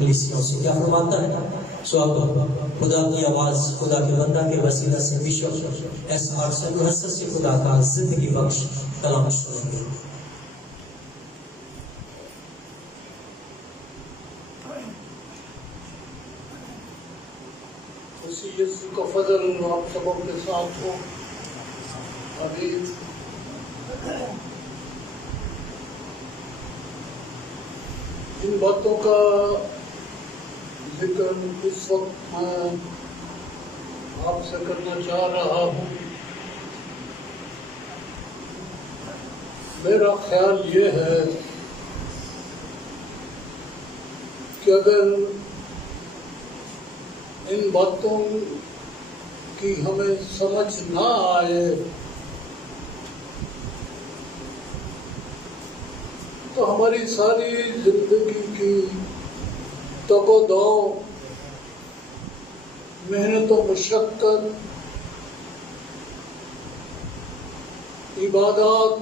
कलीसियों से क्या फरमाता है? सो अब खुदा की आवाज, खुदा के बंदा के वसीला से बिशप एसआर सलूहसन से खुदा का जिंदगी बख्श कलाम सुनेंगे। यीशु का फजल आप सबों के साथ हो। अभी इन बातों का जिक्र इस वक्त मैं आपसे करना चाह रहा हूँ। मेरा ख्याल ये है कि अगर इन बातों की हमें समझ ना आए तो हमारी सारी जिंदगी की तको-दो, मेहनत और मुशक्कत, इबादत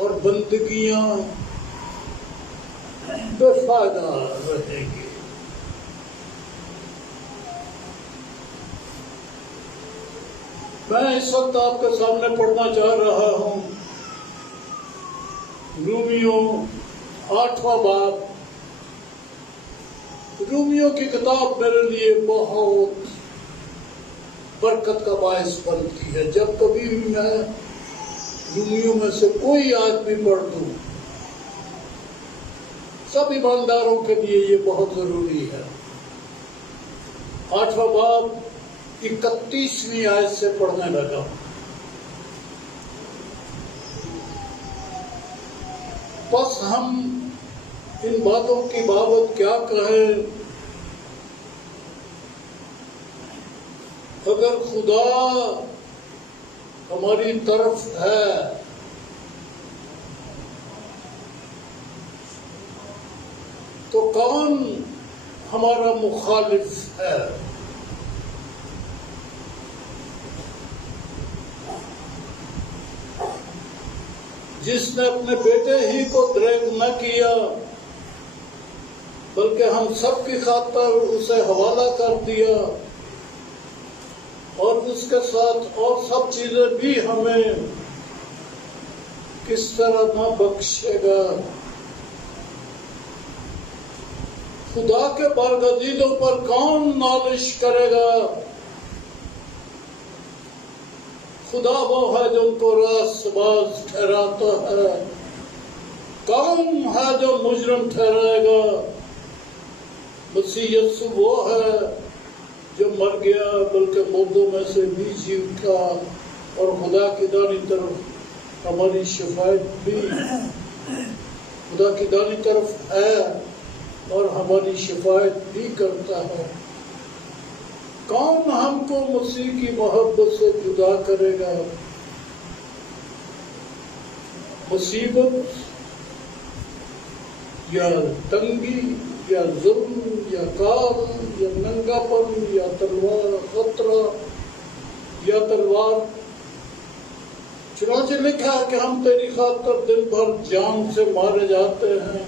और बंदगियां बेफायदा रहेगी। मैं इस वक्त आपके सामने पढ़ना चाह रहा हूँ रोमियो 8वां बाब। रोमियो की किताब मेरे लिए बहुत बरकत का बायस बनती है। जब कभी भी मैं रोमियो में से कोई आदमी पढ़ दूं, सब ईमानदारों के लिए ये बहुत जरूरी है। 8वां बाब 31वीं आयत से पढ़ने लगा। बस हम इन बातों की बाबत क्या कहें? अगर खुदा हमारी तरफ है तो कौन हमारा मुखालिफ है? जिसने अपने बेटे ही को द्रेग न किया बल्कि हम सब की खातिर उसे हवाला कर दिया और उसके साथ और सब चीजें भी हमें किस तरह न बख्शेगा। खुदा के बरगजीदों पर कौन नालिश करेगा? खुदा वो है जो उनको रास्तबाज ठहराता है। कौन है जो मुजरिम ठहराएगा? मसीह यीशु वो है जो मर गया बल्कि मुर्दों में से भी जी उठा और खुदा की दानी तरफ हमारी शिफायत भी खुदा की दानी तरफ है और हमारी शिफायत भी करता है। कौन हमको मसीह की मोहब्बत से जुदा करेगा? मुसीबत या तंगी या जुल्म या काल या नंगापन या तलवार खतरा या तलवार। चुनाचे लिखा है कि हम तेरी खातिर दिन भर जान से मारे जाते हैं।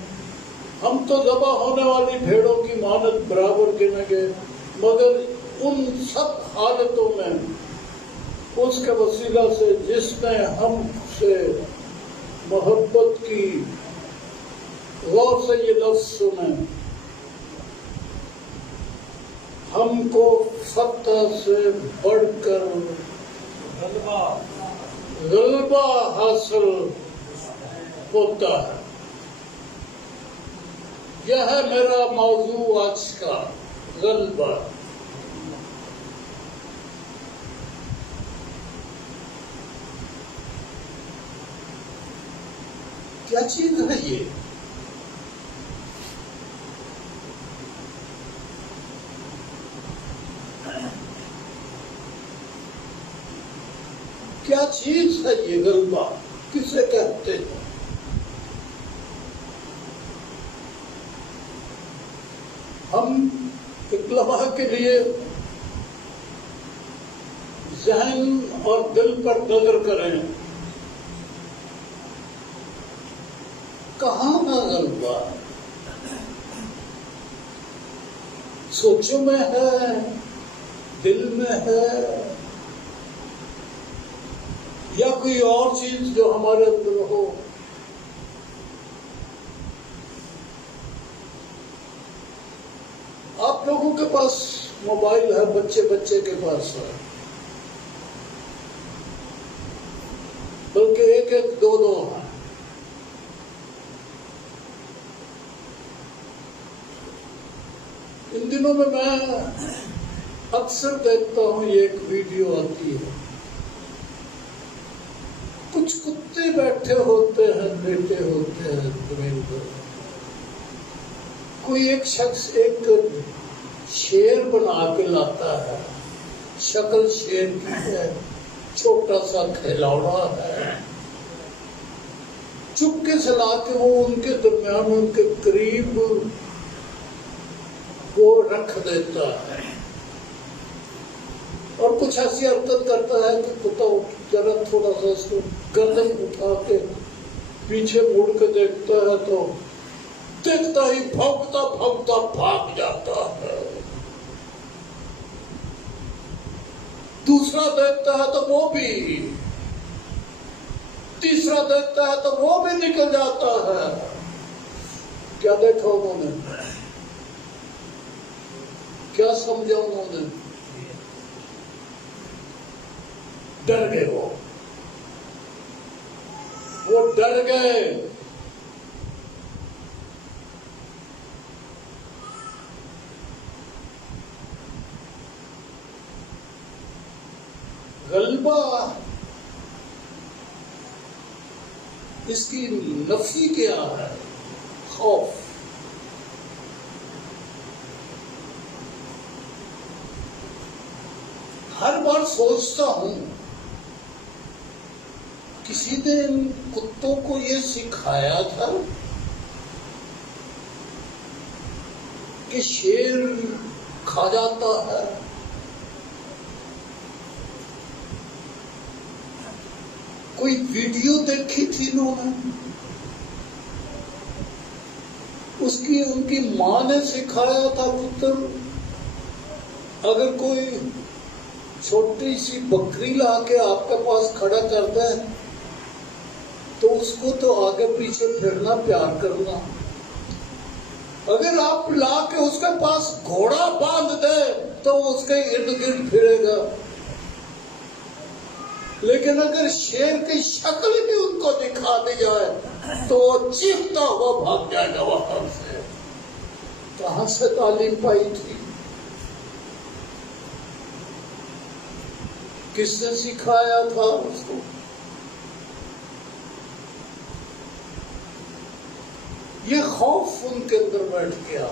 हम तो ज़बा होने वाली भेड़ों की मानद बराबर गिने गए, मगर उन सब हालतों में उसके वसीला से जिसने हमसे मोहब्बत की। गौर से ये लफ्ज सुने, हमको फतह से बढ़कर गलबा हासिल होता है। यह है मेरा मौजू आज का, गलबा। क्या चीज है ये? क्या चीज है ये गलबा? किसे कहते हैं? हम एक लम्हा के लिए जहन और दिल पर नजर करें, कहाँ ना गलबा? सोचों में है, दिल में है, या कोई और चीज जो हमारे अंदर हो। आप लोगों के पास मोबाइल है, बच्चे बच्चे के पास है, बल्कि एक एक दो दो है। इन दिनों में मैं अक्सर देखता हूं, ये एक वीडियो आती है, कुछ कुत्ते बैठे होते हैं, लेटे होते हैं जमीन पर। कोई एक शख्स एक शेर बना के लाता है, शक्ल शेर की है, छोटा सा खिलौना है, चुपके से लाके वो उनके दरमियान, उनके करीब वो रख देता है और कुछ ऐसी हरकत करता है कि कुत्ता जरा थोड़ा सा उसको गर्दन उठा के पीछे मुड़ के देखता है तो देखता ही भौंकता भौंकता भाग जाता है। दूसरा देखता है तो वो भी, तीसरा देखता है तो वो भी निकल जाता है। क्या देखा उन्होंने, क्या समझा उन्होंने? डर गए वो डर गए। गलबा इसकी नफी क्या है? खौफ। हर बार सोचता हूं, किसी ने इन कुत्तों को ये सिखाया था कि शेर खा जाता है। कोई वीडियो देखी थी इन्होंने, उसकी उनकी मां ने सिखाया था पुत्र, अगर कोई छोटी सी बकरी लाके आपके पास खड़ा कर दे तो उसको तो आगे पीछे फिरना, प्यार करना। अगर आप लाके उसके पास घोड़ा बांध दे तो उसके इर्द गिर्द फिरेगा, लेकिन अगर शेर की शक्ल भी उनको दिखा दी जाए तो वो चीखता हुआ भाग जाएगा वहां से। कहां से तालीम पाई थी? किसने सिखाया था उसको? ये खौफ उनके अंदर बैठ गया,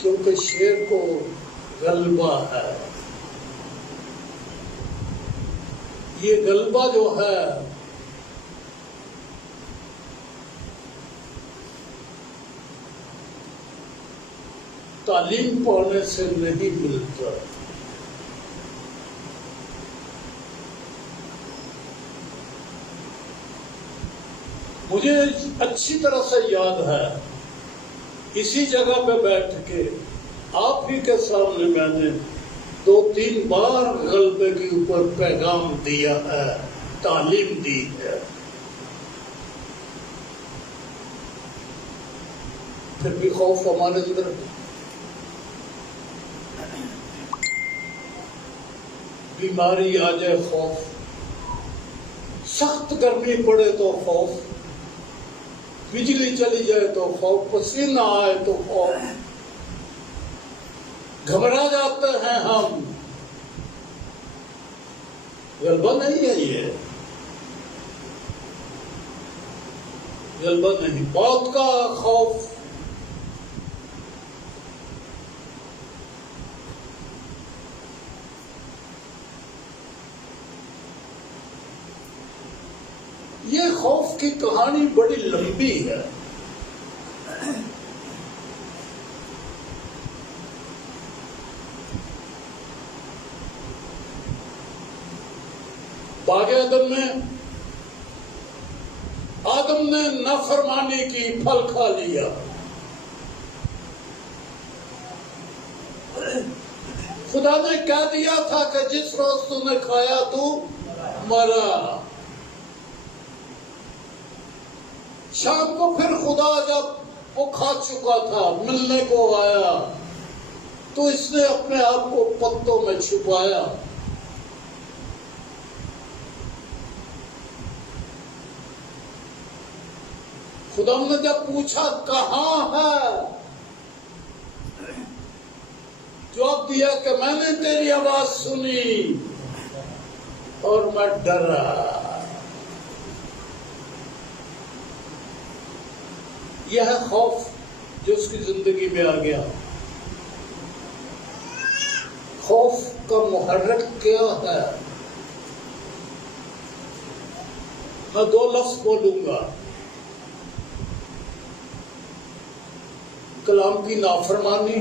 क्योंकि शेर को गलबा है। ये गलबा जो है तालीम पाने से नहीं मिलता। मुझे अच्छी तरह से याद है, इसी जगह पे बैठ के आप ही के सामने मैंने 2-3 बार गलबे के ऊपर पैगाम दिया है, तालीम दी है। फिर भी खौफ हमारे अंदर। बीमारी आ जाए खौफ, सख्त गर्मी पड़े तो खौफ, बिजली चली जाए तो खौफ, पसीना आए तो खौफ, घबरा जाते हैं हम। गलबा नहीं है ये, गलबा नहीं, मौत का खौफ। ये खौफ की कहानी बड़ी लंबी है। बागे अदम में आदम ने नाफरमानी की, फल खा लिया। खुदा ने कह दिया था कि जिस रोज तूने खाया तू मरा। शाम को फिर खुदा जब वो खा चुका था, मिलने को आया, तो इसने अपने आप को पत्तों में छुपाया। खुदा ने जब पूछा कहाँ है, जवाब दिया कि मैंने तेरी आवाज सुनी और मैं डरा। यह है खौफ जो उसकी जिंदगी में आ गया। खौफ का मुहर्रिक क्या है? मैं 2 लफ्ज बोलूंगा। कलाम की नाफरमानी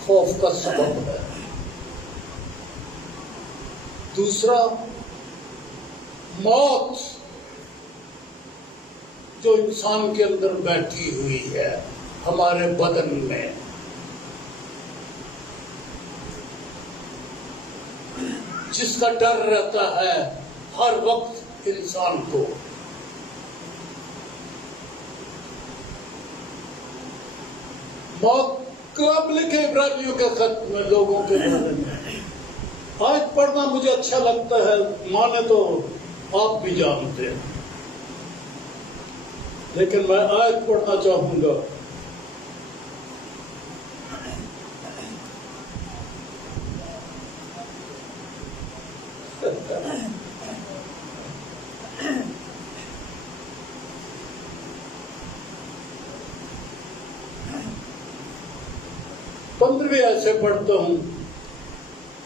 खौफ का सबब है। दूसरा, मौत जो इंसान के अंदर बैठी हुई है, हमारे बदन में, जिसका डर रहता है हर वक्त इंसान को। मौत कब लिखे इब्रानियों के खत में लोगों के बारे में। आज पढ़ना मुझे अच्छा लगता है, माने तो आप भी जानते हैं, लेकिन मैं आज पढ़ना चाहूंगा। पंद्रहवीं ऐसे पढ़ता हूं,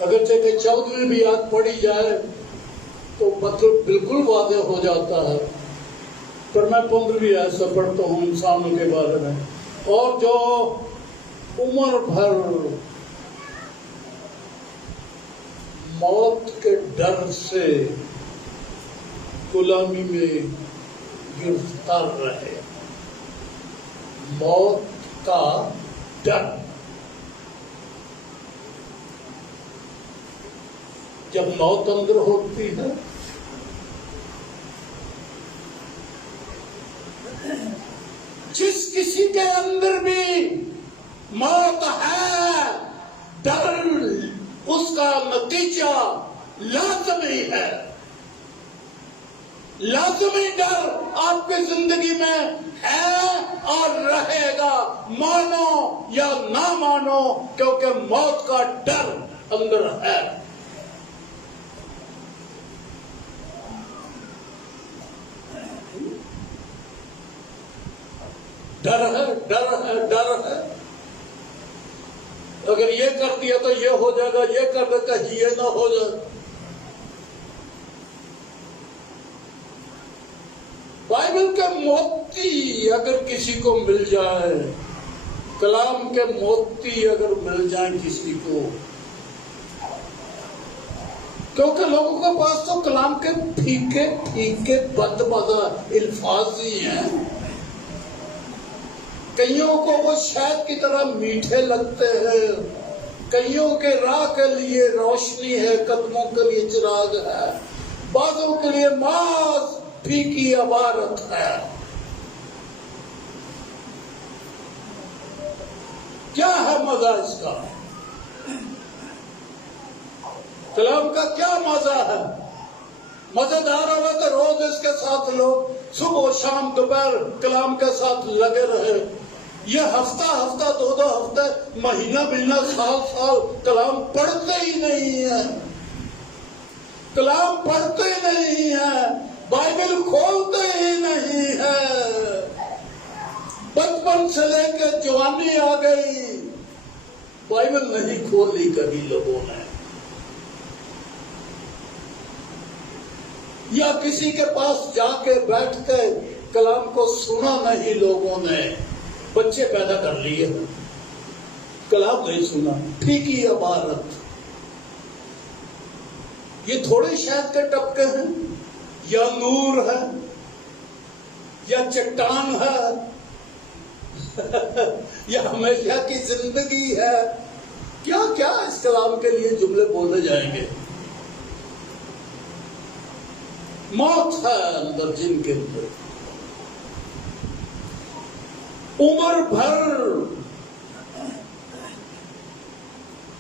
अगर चाहे 14वीं भी याद पढ़ी जाए तो मतलब बिल्कुल वादे हो जाता है, पर मैं 15वीं ऐसे पढ़ता हूं इंसानों के बारे में, और जो उम्र भर मौत के डर से गुलामी में गिरफ्तार रहे। मौत का डर, जब मौत अंदर होती है, जिस किसी के अंदर भी मौत है, डर उसका नतीजा लाजमी है। लाजमी डर आपकी जिंदगी में है और रहेगा, मानो या ना मानो, क्योंकि मौत का डर अंदर है। डर है, डर है, डर है। अगर ये कर दिया तो ये हो जाएगा, ये कर दे कहीं ये ना हो जाए। बाइबल के मोती अगर किसी को मिल जाए, कलाम के मोती अगर मिल जाए किसी को, क्योंकि लोगों के पास तो कलाम के फीके फीके बदमजा अल्फाज ही हैं। कईयों को वो शहद की तरह मीठे लगते हैं, कईयों के राह के लिए रोशनी है, कदमों के लिए चिराग है, बाजों के लिए मांस फीकी अबारत है। क्या है मजा इसका? कलाम का क्या मजा है? मजेदार होगा तो रोज इसके साथ लोग सुबह शाम दोपहर कलाम के साथ लगे रहे। ये हफ्ता हफ्ता, 2-2 हफ्ते, महीना महीना, साल साल कलाम पढ़ते ही नहीं है, कलाम पढ़ते ही नहीं है, बाइबल खोलते ही नहीं है। बचपन से लेकर जवानी आ गई, बाइबल नहीं खोली कभी लोगों ने, या किसी के पास जाके बैठ के कलाम को सुना नहीं लोगों ने। बच्चे पैदा कर लिए, कलाम नहीं सुना, फीकी अबारत। ये थोड़े शहद के टपके हैं, या नूर है, या चट्टान है, यह हमेशा की जिंदगी है। क्या क्या इस कलाम के लिए जुमले बोले जाएंगे। मौत है अंदर जिनके अंदर, उम्र भर,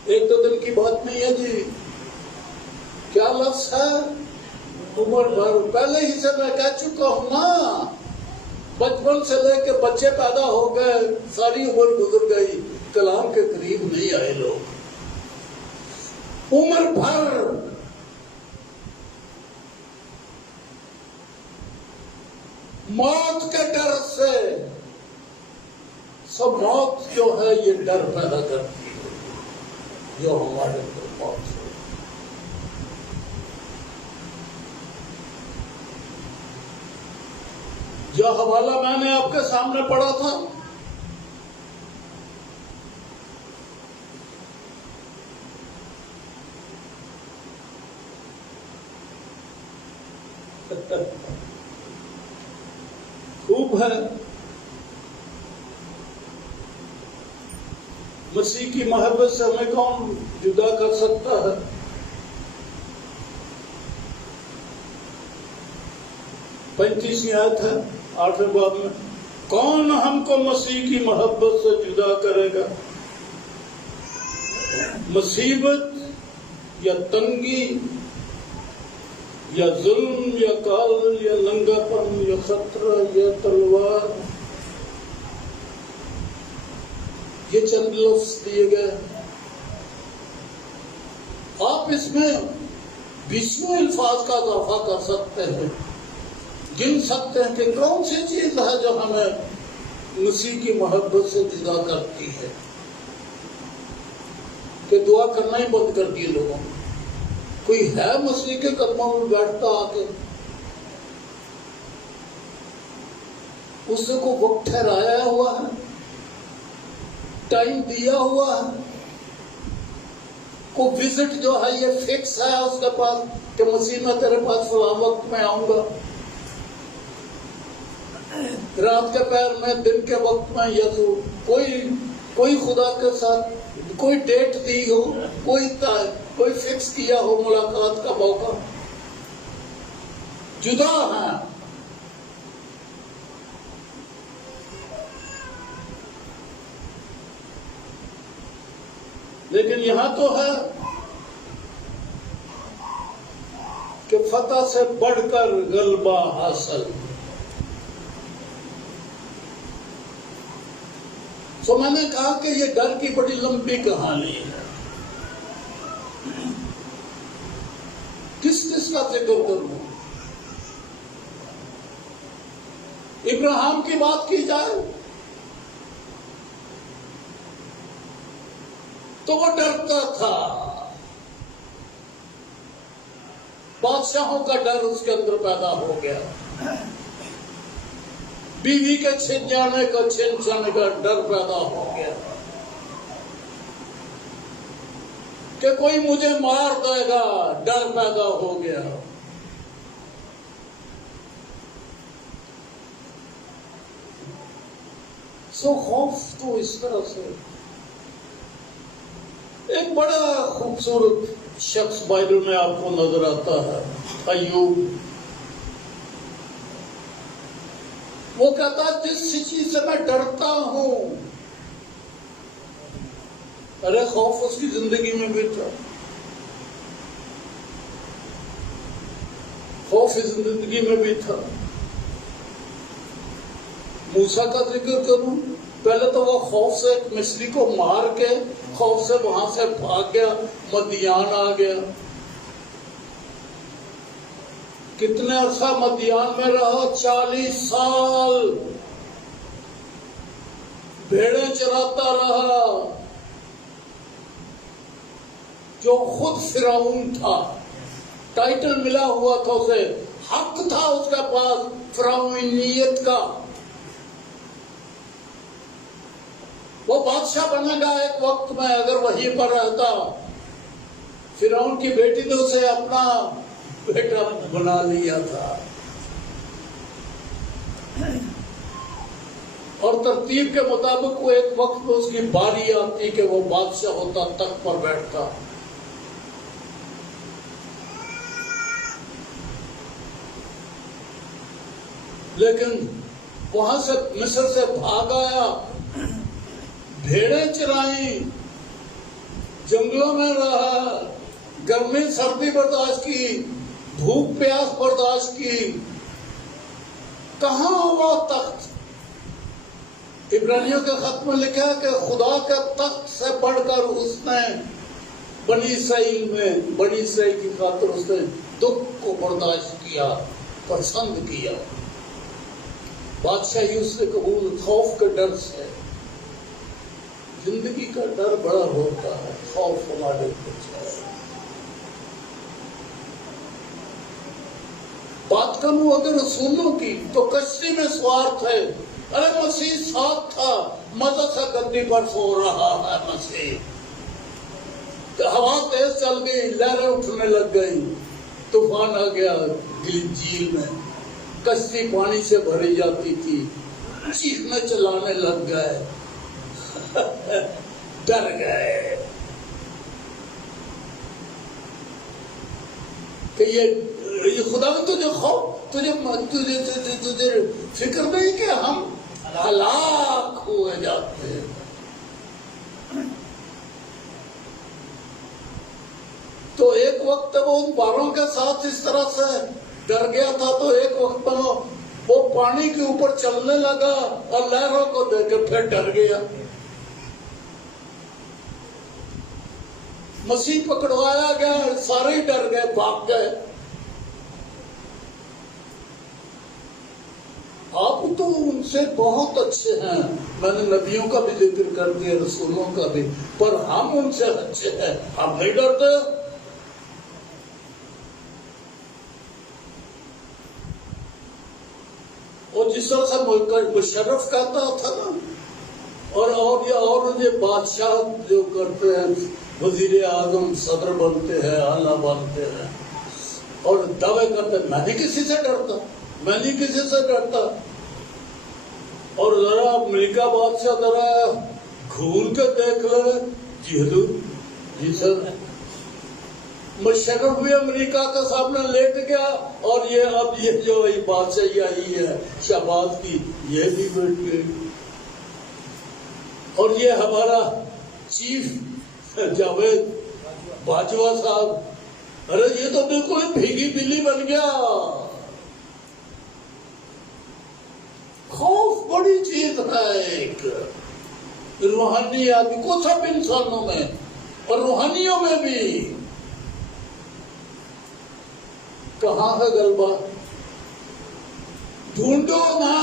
एक दो दिन की बात नहीं है जी। क्या लफ्ज है? उम्र भर। पहले ही से मैं कह चुका हूं ना, बचपन से लेकर बच्चे पैदा हो गए, सारी उम्र गुजर गई, कलाम के करीब नहीं आए लोग। उम्र भर मौत के डर से, सब मौत जो है ये डर पैदा करती है, जो हमारे अंदर मौत है। जो हवाला मैंने आपके सामने पढ़ा था, खूब है। मसीह की मोहब्बत से हमें कौन जुदा कर सकता है? पैंतीसवीं आयत है 8वें बाब में, कौन हमको मसीह की मोहब्बत से जुदा करेगा? मुसीबत या तंगी या जुल्म या काल या नंगापन या खतरा या तलवार, ये चंद लफ्ज दिए गए। आप इसमें 20 अल्फाज का इजाफा कर सकते हैं, गिन सकते हैं कि कौन सी चीज है जो हमें मसीह की मोहब्बत से जुदा करती है, कि दुआ करना ही बंद कर दिए लोगों ने। कोई है मसीह के कदमों में बैठता आके, उससे को वक्त ठहराया हुआ है, टाइम दिया हुआ है, को विजिट जो है ये फिक्स है उसके पास कि मसीह मैं तेरे पास फलां वक्त में आऊंगा, रात के पैर में, दिन के वक्त में, या तो कोई खुदा के साथ कोई डेट दी हो, कोई फिक्स किया हो मुलाकात का मौका, जुदा है। लेकिन यहां तो है कि फतह से बढ़कर गलबा हासिल। तो मैंने कहा कि ये डर की बड़ी लंबी कहानी है। किस किस का जिक्र करूं? इब्राहिम की बात की जाए तो वो डरता था, बादशाहों का डर उसके अंदर पैदा हो गया, बीवी के छिन जाने का, छिन जाने का डर पैदा हो गया कि कोई मुझे मार देगा, डर पैदा हो गया। सो खौफ तो इस तरह से। एक बड़ा खूबसूरत शख्स बाइबल में आपको नजर आता है, अय्यूब। वो कहता जिस चीज से मैं डरता हूं, अरे खौफ उसकी जिंदगी में भी था, खौफ जिंदगी में भी था। मूसा का जिक्र करूं, पहले तो वो खौफ से मिस्री को मार के खौफ से वहां से भाग गया, मदियान आ गया। कितने अरसा मदियान में रहा? 40 साल भेड़ें चराता रहा। जो खुद फिरौन था, टाइटल मिला हुआ था उसे, हक था उसके पास फिरौनियत का। वो बादशाह बनेगा एक वक्त में अगर वहीं पर रहता। फिरौन की बेटी ने उसे अपना बेटा बना लिया था और तरतीब के मुताबिक वो एक वक्त में उसकी बारी आती कि वो बादशाह होता, तख्त पर बैठता। लेकिन वहां से मिस्र से भाग आया, भेड़ें चराई, जंगलों में रहा, गर्मी सर्दी बर्दाश्त की, भूख प्यास बर्दाश्त की। कहां हुआ तख्त? इब्रानियों के खत में लिखा है कि खुदा के तख्त से बढ़कर उसने बनी इसराइल में, बनी इसराइल की खातिर उसने दुख को बर्दाश्त किया, पसंद किया। बादशाही उससे कबूल, खौफ के डर से। जिंदगी का डर बड़ा होता है, खौफ हमारे कुछ है। बात करूं अगर रसूलों की, तो कश्ती में सवार थे। अरे मसीह साथ था, मजा से गद्दी पर सो रहा है मसीह। तो हवा तेज चल गई, लहरें उठने लग गई, तूफान आ गया झील में, कश्ती पानी से भरी जाती थी, चीखने चलाने लग गए, डर गए कि ये खुदा ने तुझे खौफ, तुझे फिक्र नहीं कि हम हलाक हुए जाते हैं। तो एक वक्त वो उन बारों के साथ इस तरह से डर गया था, तो एक वक्त वो पानी के ऊपर चलने लगा और लहरों को देखकर फिर डर गया। मसीह पकड़वाया गया, सारे ही डर गए, भाग गए। आप तो उनसे बहुत अच्छे हैं, मैंने नबियों का भी जिक्र कर दिया, रसूलों का भी, पर हम उनसे अच्छे हैं, हम नहीं डरते। और जिस तरह से मुशर्रफ कहता था ना, और ये बादशाह जो करते हैं, वजीर आजम, सदर बनते हैं, आला बनते हैं और दावे करते हैं, मैं नहीं किसी से डरता, मैं नहीं किसी से डरता। और जरा अमेरिका बादशाह जरा घूर के देख ले, जी हजूर, जी सर, मुशर्रफ भी अमेरिका के सामने लेट गया, और ये अब ये जो बादशाही आई है शहबाज की, ये भी बैठ गई। और ये हमारा चीफ जावेद बाजवा साहब, अरे ये तो बिल्कुल भीगी बिल्ली बन गया। खौफ बड़ी चीज है, एक रूहानी आदमी को, सब इंसानों में और रूहानियों में भी। कहां है गलबा? ढूंढो ना,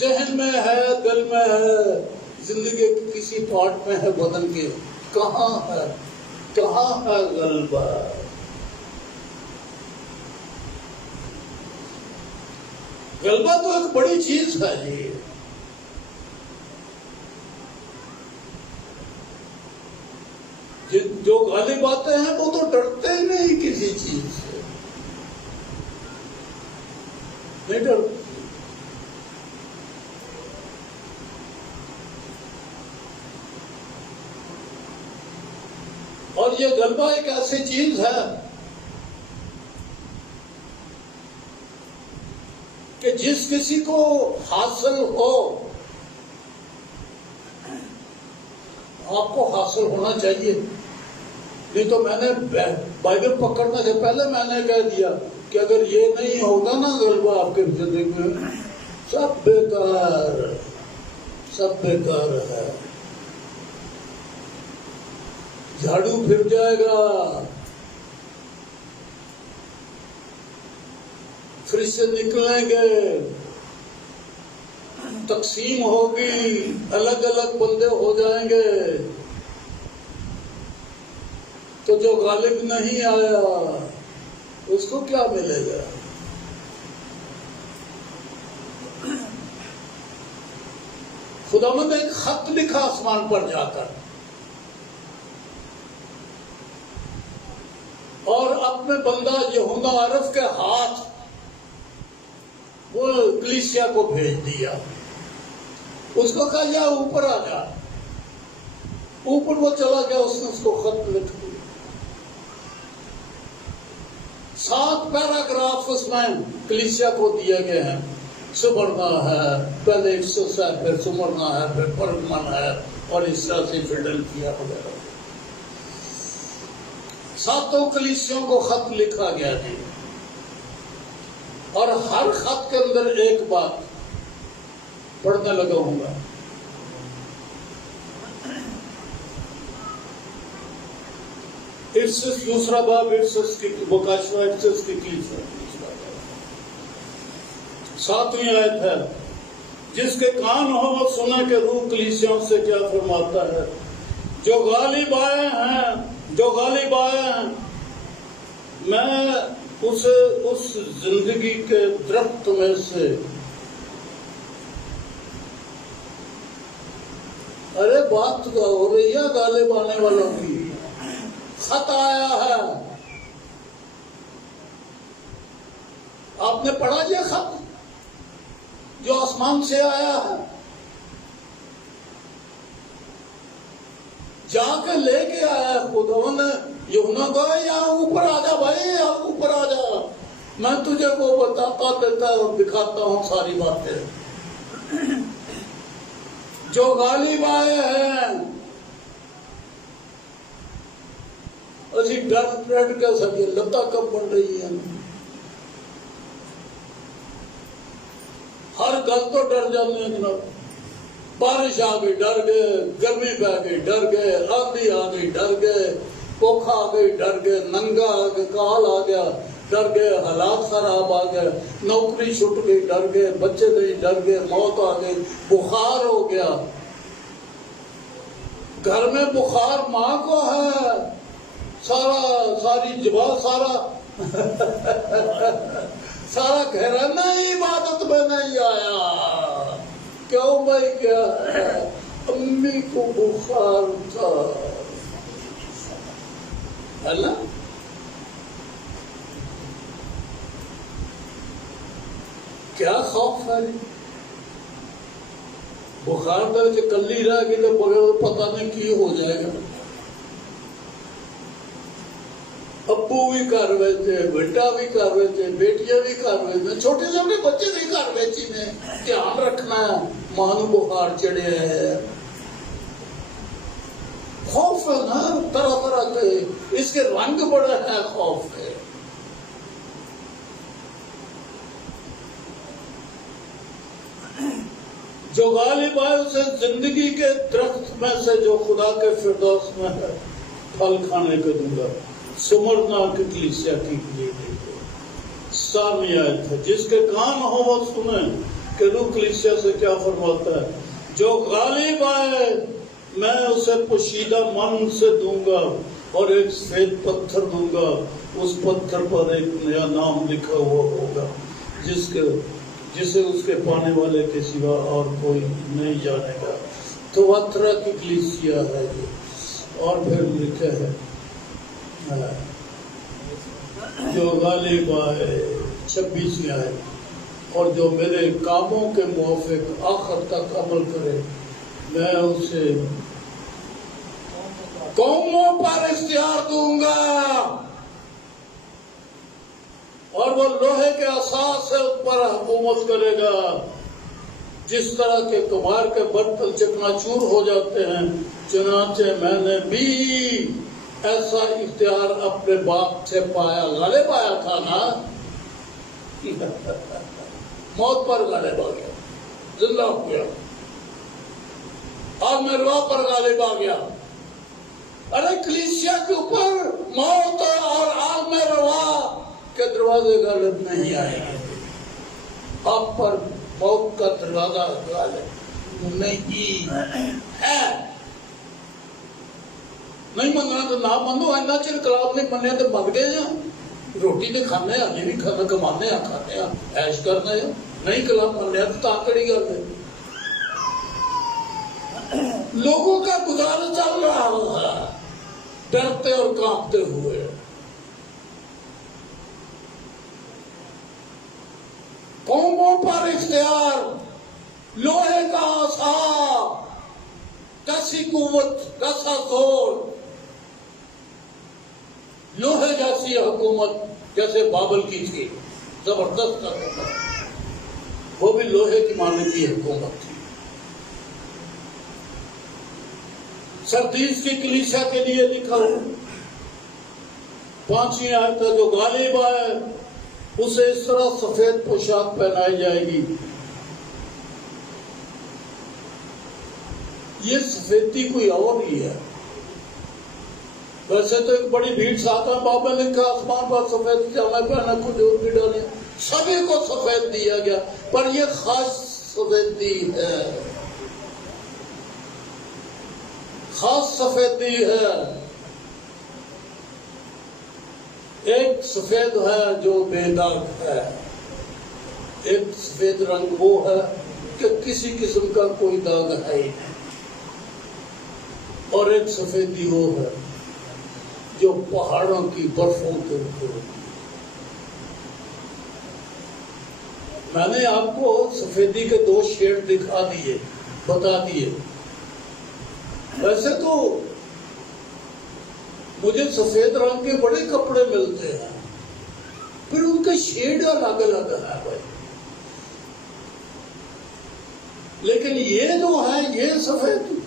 जहन में है, दिल में है, जिंदगी के किसी पार्ट में है, बदन के, कहां है, कहां है गलबा? गलबा तो एक बड़ी चीज है ये। जो गालिब आते हैं वो तो डरते ही नहीं किसी चीज से, नहीं डरते। और ये गलबा एक ऐसी चीज है कि जिस किसी को हासिल हो, आपको हासिल होना चाहिए। नहीं तो मैंने बाइबल पकड़ने से पहले मैंने कह दिया कि अगर ये नहीं होगा ना गलबा आपके जिंदगी में, सब बेकार, सब बेकार है। झाड़ू फिर जाएगा, फिर से निकलेंगे, तकसीम होगी, अलग अलग बंदे हो जाएंगे। तो जो गालिब नहीं आया उसको क्या मिलेगा? खुदावंद ने एक खत लिखा आसमान पर जाकर, और अपने बंदा यूहन्ना आरफ के हाथ वो कलीसिया को भेज दिया। उसको कहा जा ऊपर आ जा। ऊपर वो चला गया, उसने उसको खत लिख दिया। 7 पैराग्राफ उसमें कलीसिया को दिए गए हैं। सुमरना है, पहले इफिसस है, फिर सुमरना है, फिर परगमन है, और इस तरह से फिलडेल्फिया वगैरह। 7 कलीसियों को खत लिखा गया जी, और हर खत के अंदर एक बात पढ़ने लगा हूंगा। इफिसस दूसरा बाब, इफिसस की बोकाशवा, इफिसस की कलीसिया 7वीं आयत है, जिसके कान हो वो सुने के रूह कलीसियाओं से क्या फरमाता है। जो गालिब आए हैं, मैं उसे उस जिंदगी के दरख्त में से, अरे बात तो हो रही है गालिब आने वालों की। खत आया है, आपने पढ़ा ये खत जो आसमान से आया है, जाके लेके आया है खुदा ने। यूहन्ना को यहाँ ऊपर आ जा भाई, यहाँ ऊपर आ जा, मैं तुझे को बताता देता और दिखाता हूँ सारी बातें। जो गालिब आए हैं, असी डर के सभी लता कब बन रही है। हर गल तो डर जाते हैं जनाब। बारिश आ गई डर गए, गर्मी पै गई डर गए, आंधी आ गई डर गए, भूख आ गई डर गए, नंगा आ गया, काल आ गया डर गए, हालात खराब आ गए, नौकरी छुट गई डर गए, बच्चे नहीं डर गए, मौत आ गई, बुखार हो गया। घर में बुखार माँ को है, सारी जवाब सारा घराना ही इबादत में नहीं आया। क्यों भाई, क्या है? अम्मी को बुखार था, है ना? क्या खौफ है? बुखार दर्द कली रह गई तो पता नहीं की हो जाएगा। अब्बू भी घर थे, बेटा भी घर थे, बेटियां भी घर थे, छोटे छोटे बच्चे भी घर बेची ने। ध्यान रखना है, मां बुखार चढ़े है। खौफ है ना तरह तरह के, इसके रंग बड़े हैं खौफ के। जो गालिब आए उसे जिंदगी के दरख्त में से जो खुदा के फिरदौस में है फल खाने को दूंगा। सुमरना की कलीसिया की सामने आयत है, जिसके कान हो वो सुने कि रूह कलीसिया से क्या फरमाता है। जो गालिब आए मैं उसे पोशीदा मन से दूंगा और एक सफेद पत्थर दूंगा, उस पत्थर पर एक नया नाम लिखा हुआ होगा जिसे उसके पाने वाले के सिवा और कोई नहीं जानेगा। तो वत्रा की कलीसिया है ये। और फिर लिखे है जो गालिब आए 26 आए और जो मेरे कामों के मुआफिक आखिर तक अमल करे, मैं उसे कौमों पर इख्तियार दूंगा और वो लोहे के असास से उस पर हुकूमत करेगा। जिस तरह के कुम्हार के बर्तन चकनाचूर हो जाते हैं, चुनाचे मैंने भी ऐसा इख्तियार अपने बाप से पाया। गालिब आया था ना, मौत पर गालिब आ गया, जिंदा हो गया। और मैं रुआ पर गालिब आ गया। अरे कलीसिया के ऊपर मौत और आग में रुआ के दरवाजे गालिब नहीं आएंगे। आप पर मौत का दरवाजा गालिब नहीं है। नहीं मनना तो ना मनो, इन्ना चिर कलाम नहीं मनिया तो मग गए हैं। रोटी तो खाने अभी भी खाना कमाने खाने ऐश करने नहीं कलाम मनिया तो ताकड़ी गल है। लोगों का गुजारा चल रहा है डरते और कांपते हुए। कौमों पर इख्तियार, लोहे का आसा, कैसी कुव्वत, कैसा जोर, लोहे जैसी हुकूमत जैसे बाबल की थी, जबरदस्त हुकूमत, वो भी लोहे की माने की हुकूमत थी। सरदीस की कलीसिया के लिए लिखा है 5वीं आयत है, जो गालिब आए उसे इस तरह सफेद पोशाक पहनाई जाएगी। ये सफेदी कोई और ही है। वैसे तो एक बड़ी भीड़ साता बाबा ने कहा आसमान पर सफेद जामा पहना, कुछ और भी डाले, सभी को सफेद दिया गया, पर यह खास सफेदी है, खास सफेदी है। एक सफेद है जो बेदाग है, एक सफेद रंग वो है कि किसी किस्म का कोई दाग है ही नहीं, और एक सफेदी वो है जो पहाड़ों की बर्फों के ऊपर। मैंने आपको सफेदी के 2 शेड दिखा दिए, बता दिए। वैसे तो मुझे सफेद रंग के बड़े कपड़े मिलते हैं, फिर उनके शेड अलग अलग है भाई। लेकिन ये जो है ये सफेद,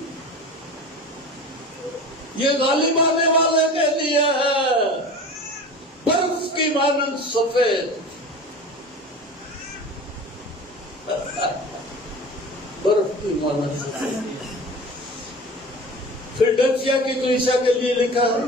ये गालिब आने वाले के लिए है, बर्फ की मानंद सफेद। बर्फ की मानंद सफेद। फिलडेल्फिया की कलीसिया के लिए लिखा है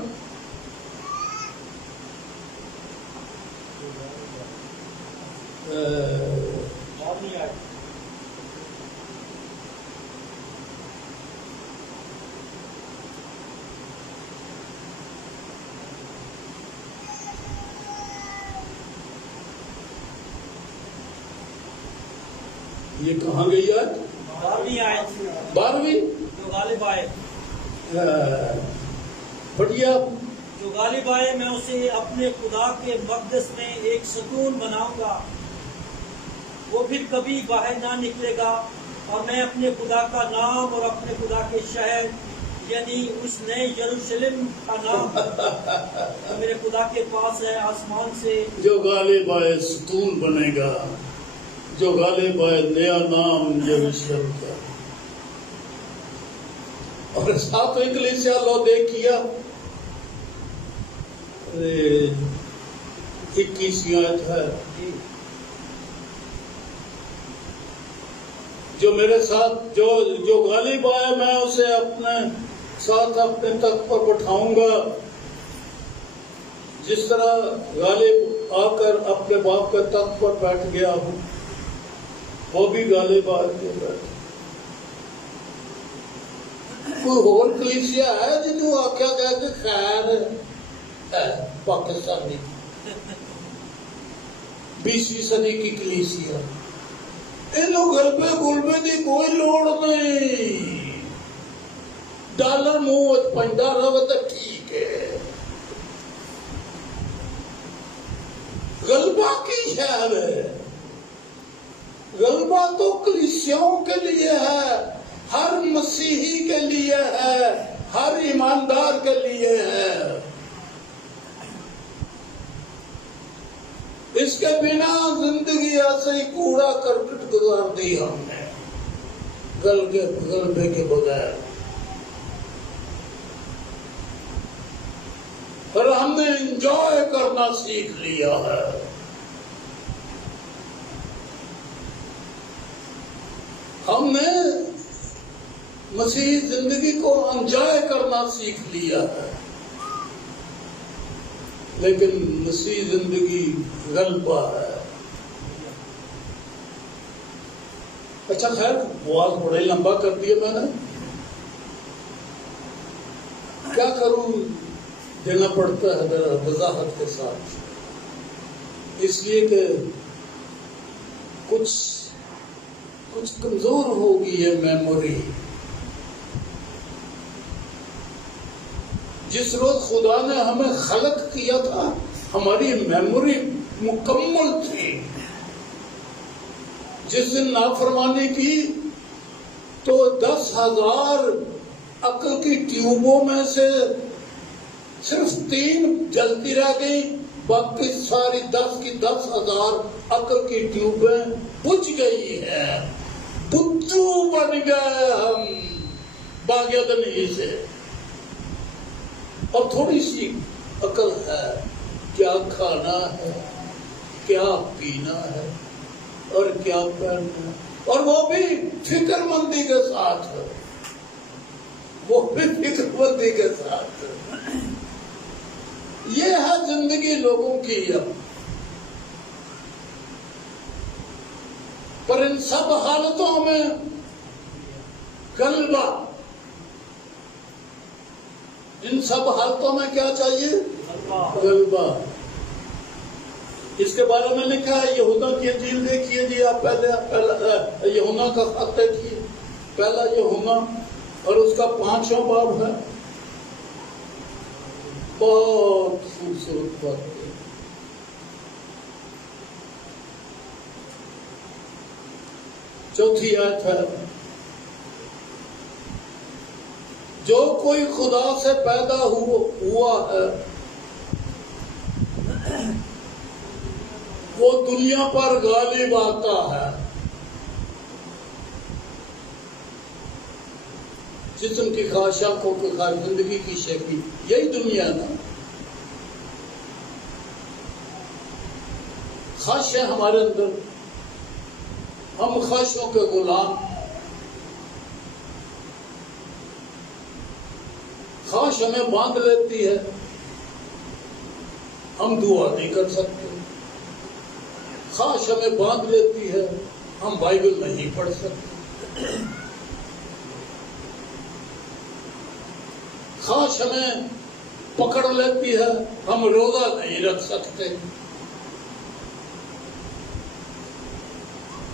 ये कहाँ गई है? 12वीं आयत। 12वीं जो गालिब आए, बढ़िया। जो गालिब आए मैं उसे अपने खुदा के मक़दस में एक सतून बनाऊंगा, वो फिर कभी बाहर ना निकलेगा, और मैं अपने खुदा का नाम और अपने खुदा के शहर यानी उस नए यरूशलेम का नाम तो मेरे खुदा के पास है आसमान से। जो गालिब आए सतून बनेगा, जो गालिब आए नया नाम यरूशलेम का। और 7वीं कलीसिया लौदीकिया 21वीं आयत है, जो मेरे साथ जो गालिब आए मैं उसे अपने साथ अपने तख्त पर बैठाऊंगा, जिस तरह गालिब आकर अपने बाप के तख्त पर बैठ गया हूं, वो भी गालिब आके बैठे। कोई और कलीसिया है जिन्होंने आख्या गया कि खैर है पाकिस्तानी 20वीं सदी की कलीसिया, इन्हों गलबे गुलबे की कोई लोड़ नहीं, डॉलर मुंह पैदा रहे तो ठीक है। गलबा की शहर है, गलबा तो कलीसियाओं के लिए है, हर मसीही के लिए है, हर ईमानदार के लिए है। इसके बिना जिंदगी ऐसे ही कूड़ा करकट गुजार दी हमने, गलबे के बगैर। पर हमने एंजॉय करना सीख लिया है। हमने मसीही जिंदगी को एंजॉय करना सीख लिया है, लेकिन मसीही जिंदगी गलबा है। अच्छा खैर, बहुत बड़े लंबा कर दिया मैंने, क्या करूं, देना पड़ता है मेरा वजाहत के साथ, इसलिए कि कुछ कमजोर होगी ये मेमोरी। जिस रोज खुदा ने हमें खलक किया था, हमारी मेमोरी मुकम्मल थी, जिस दिन नाफरमानी की तो 10,000 अक्ल की ट्यूबों में से सिर्फ 3 जलती रह गई, बाकी सारी 10 की 10,000 अक्ल की ट्यूबें बुझ गई है। बुद्धू बन गए हम बाग्यदनी से। और थोड़ी सी अकल है, क्या खाना है, क्या पीना है और क्या पहनना है, और वो भी फिक्रमंदी के साथ, वो भी फिक्रमंदी के साथ। ये है जिंदगी लोगों की अब। पर इन सब हालतों में गलबा, इन सब हालतों में क्या चाहिए? गलबा। इसके बारे में लिखा है, यूहन्ना की इंजील देखिए जी आप, पहला यूहन्ना का खत देखिए, पहला यूहन्ना और उसका 5वां बाब है। बहुत खूबसूरत बात है। चौथी आयत है, जो कोई खुदा से पैदा हुआ है वो दुनिया पर गालिब आता है। जिस्म की ख्वाहिश, आंखों की ख्वाहिश, जिंदगी की शक्ति, यही दुनिया ना। ख्वाहिश है हमारे अंदर, हम ख्वाहिशों के गुलाम। ख्वाहिश हमें बांध लेती है, हम दुआ नहीं कर सकते। ख्वाहिश हमें बांध लेती है, हम बाइबल नहीं पढ़ सकते। ख्वाहिश हमें पकड़ लेती है, हम रोजा नहीं रख सकते।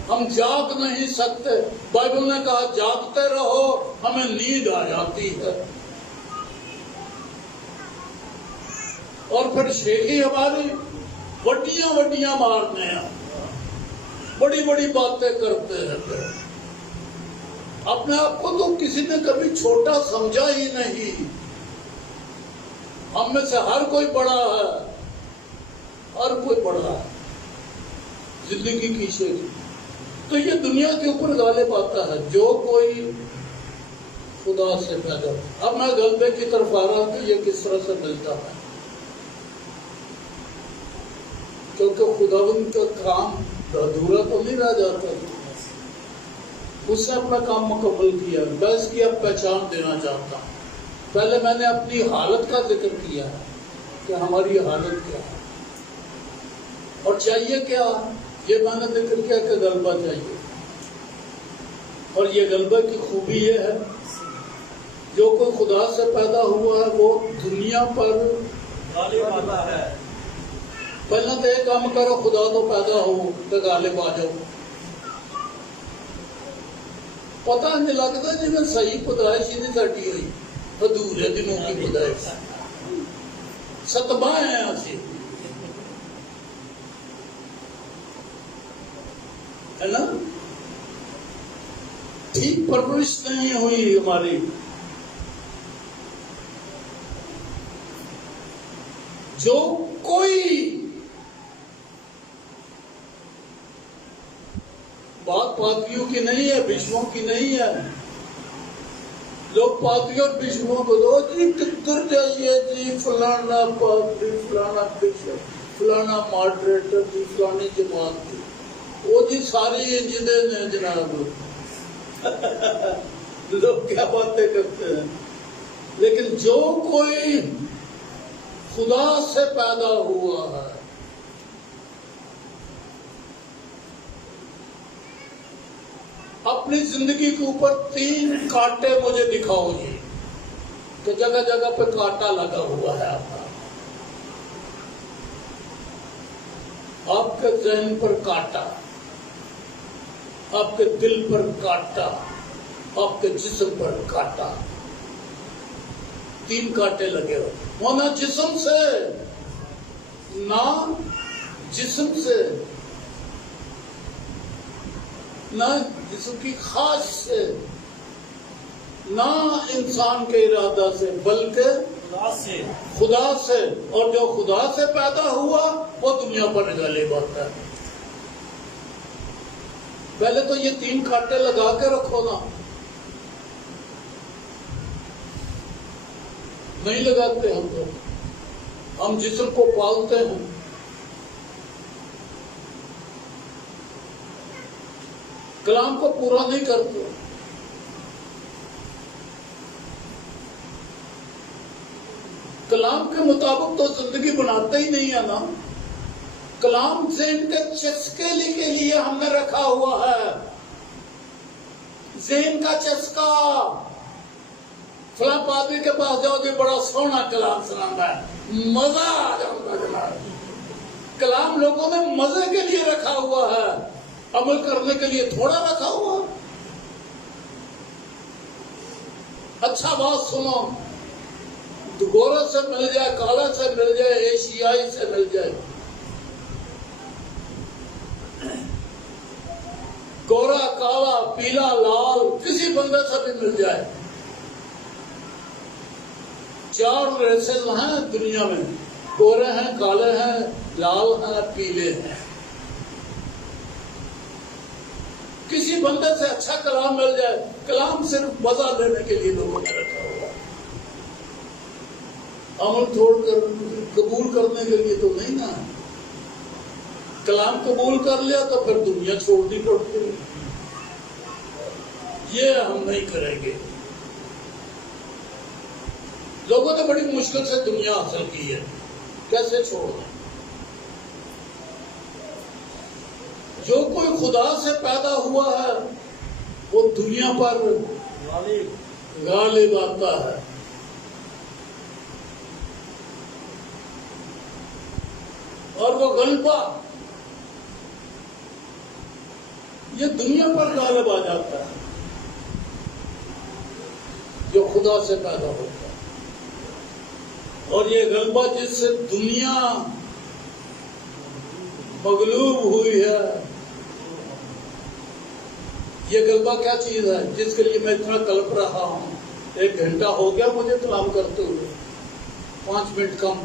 हम जाग नहीं सकते। बाइबल ने कहा जागते रहो, हमें नींद आ जाती है। और फिर शेखी हमारी वड्डियां वड्डियां मारते हैं, बड़ी बड़ी बातें करते रहते हैं। अपने आप को तो किसी ने कभी छोटा समझा ही नहीं। हम में से हर कोई बड़ा है, हर कोई बड़ा है जिंदगी की शेखी। तो ये दुनिया के ऊपर गालिब आता है, जो कोई खुदा से पैदा। अब मैं गलबे की तरफ आ रहा हूं कि ये किस तरह से मिलता है, क्योंकि खुदावंद का काम अधूरा तो नहीं रह जाता। उसने अपना काम मुकम्मल किया। मैं इसकी अब पहचान देना चाहता हूं। पहले मैंने अपनी हालत का जिक्र किया कि हमारी हालत क्या है और चाहिए क्या। ये मैंने जिक्र किया कि गलबा चाहिए, और ये गलबे की खूबी ये है, जो कोई खुदा से पैदा हुआ है वो दुनिया पर गालिब आता है। पहले तो एक काम करो, खुदा तो पैदा हो तो गालिब आ जाओ। पता नहीं लगता जिन्हें सही पैदाइश ही नहीं साड़ी हुई, अधूरे दिनों की पैदाइश। सतबा है ऐसी, है ना। ठीक परवरिश नहीं हुई हमारी। जो कोई बात पादरियों की नहीं है, बिशपों की नहीं है। लोग पादरी और बिशपों को दो जी किधर जाइए जी, फलाना पादरी, फलाना बिशप, फलाना मॉडरेटर जी, फलानी जमात जी, वो जी सारी जिदे ने जनाब। लोग क्या बातें करते हैं। लेकिन जो कोई खुदा से पैदा हुआ है, अपनी जिंदगी के ऊपर 3 कांटे मुझे दिखाओ जी, कि जगह जगह पे कांटा लगा हुआ है आपका। आपके जहन पर कांटा, आपके दिल पर कांटा, आपके जिस्म पर कांटा। 3 कांटे लगे हो। वो ना जिस्म से, ना जिस्म से ना जिसकी ख्वाहिश से, ना इंसान के इरादा से, बल्कि खुदा से। और जो खुदा से पैदा हुआ वो दुनिया पर गले आता है। पहले तो ये 3 कांटे लगा के रखो ना, नहीं लगाते हम लोग। हम जिस्म को पालते हैं, कलाम को पूरा नहीं करते। कलाम के मुताबिक तो जिंदगी बनाते ही नहीं है ना। कलाम से इनके चस्के के लिए हमने रखा हुआ है। ज़ेन का चस्का, फला पादरी के पास जाओगे, बड़ा सोना कलाम सुनाता है, मजा आ जाता है। कलाम लोगों ने मजे के लिए रखा हुआ है, अमल करने के लिए थोड़ा रखा हुआ। अच्छा बात सुनो, गोरा से मिल जाए, काला से मिल जाए, एशियाई से मिल जाए, गोरा, काला, पीला, लाल, किसी बंदे से भी मिल जाए। 4 रेसेस हैं दुनिया में, गोरे हैं, काले हैं, लाल हैं, पीले हैं। किसी बंदे से अच्छा कलाम मिल जाए। कलाम सिर्फ मजा लेने के लिए लोगों ने रखा हुआ, अमल छोड़कर कबूल करने के लिए तो नहीं ना। कलाम कबूल कर लिया तो फिर दुनिया छोड़नी पड़ती है। ये हम नहीं करेंगे। लोगों ने बड़ी मुश्किल से दुनिया हासिल की है, कैसे छोड़ दें? जो कोई खुदा से पैदा हुआ है वो दुनिया पर गालिब आता है। और वो गलबा ये दुनिया पर गालिब आ जाता है जो खुदा से पैदा होता है। और ये गलबा जिससे दुनिया मगलूब हुई है, ये गलबा क्या चीज है जिसके लिए मैं इतना कल्प रहा हूं। 1 घंटा हो गया मुझे कलाम करते हुए, 5 मिनट कम,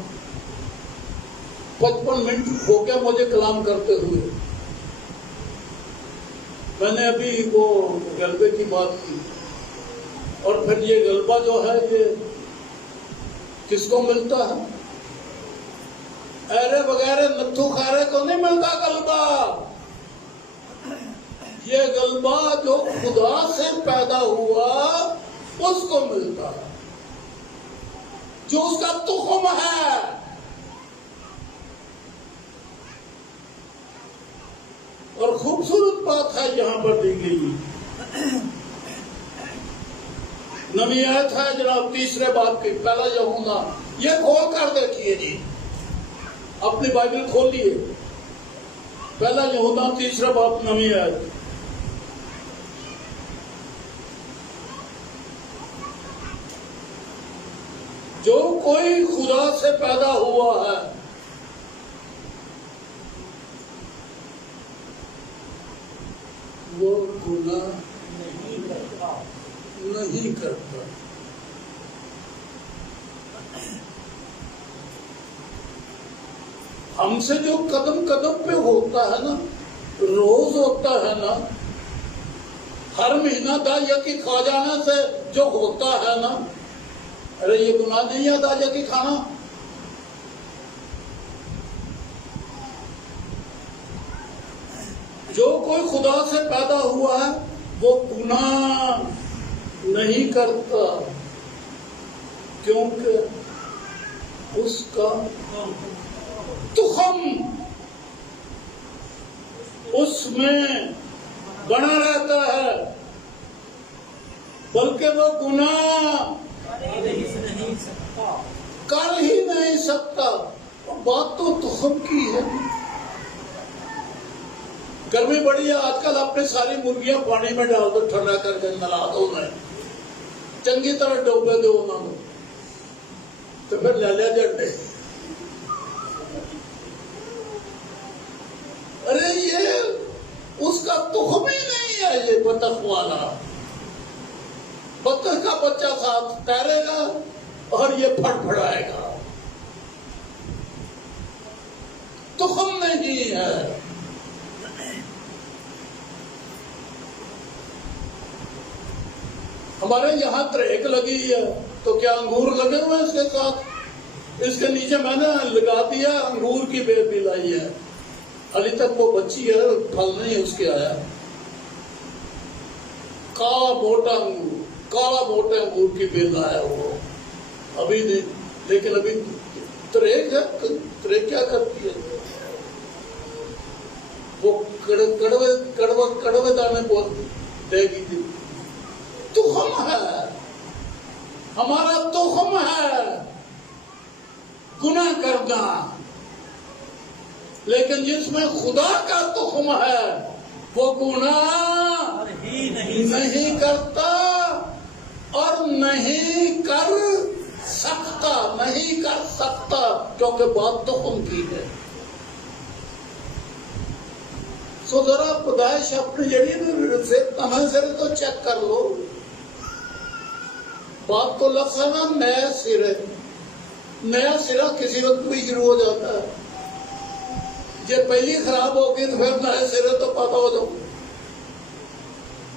55 मिनट हो गया मुझे कलाम करते हुए। मैंने अभी वो गलबे की बात की। और फिर ये गलबा जो है ये किसको मिलता है? अरे वगैरह नत्थू खारे को नहीं मिलता गलबा। ये गलबा जो खुदा से पैदा हुआ उसको मिलता है, जो उसका तुख्म है। और खूबसूरत बात है यहां पर दी गई, नवी आयत है जनाब 3 बाब की, पहला यूहन्ना। ये खोल कर देखिए जी, अपनी बाइबल खोलिए, पहला यूहन्ना 3 बाब, नवी आयत। जो कोई खुदा से पैदा हुआ है वो गुनाह नहीं करता। हमसे जो कदम कदम पे होता है ना, रोज होता है ना, हर महीना दाया की खा जाने से जो होता है ना, अरे ये गुनाह नहीं है दाया की खाना। जो कोई खुदा से पैदा हुआ है वो गुनाह नहीं करता, क्योंकि उसका तुख्म उसमें बना रहता है, बल्कि वो गुनाह कर ही नहीं सकता। बात तो तुख्म की है। गर्मी बड़ी है आजकल, अपने सारी मुर्गियां पानी में डाल दो, ठंडा करके नला दो, उन्हें चंगी तरह डोबे दो उन्होंने, तो फिर ले लिया जड्डे। अरे ये उसका तुखम ही नहीं है ये बतख वाला। बतख का बच्चा साथ तैरेगा और ये फड़फड़ाएगा, तुखम नहीं है। हमारे यहाँ ट्रेक लगी है तो क्या अंगूर लगे हुए इसके साथ? इसके नीचे मैंने लगा दिया अंगूर की बेल भी लाई है, अभी तक वो बच्ची है, फल नहीं उसके आया। काला मोटा अंगूर की बेल लाया वो, अभी नहीं, लेकिन अभी ट्रेक है। ट्रेक क्या करती है? वो कड़वे दाने बोल देगी थी। तुखम है, हमारा तुखम है गुनाह करना, लेकिन जिसमें खुदा का तुखम है वो गुनाह ही नहीं करता और नहीं कर सकता, क्योंकि बात तुखम की है। सो जरा पैदाइश अपनी जड़ी से तमें से तो चेक कर लो। बात तो लफ्ज़ है ना नया सिरे, नया सिरा किसी वक्त भी शुरू हो जाता है। जब पहली खराब होगी तो फिर नए सिरे तो पता हो जाओ।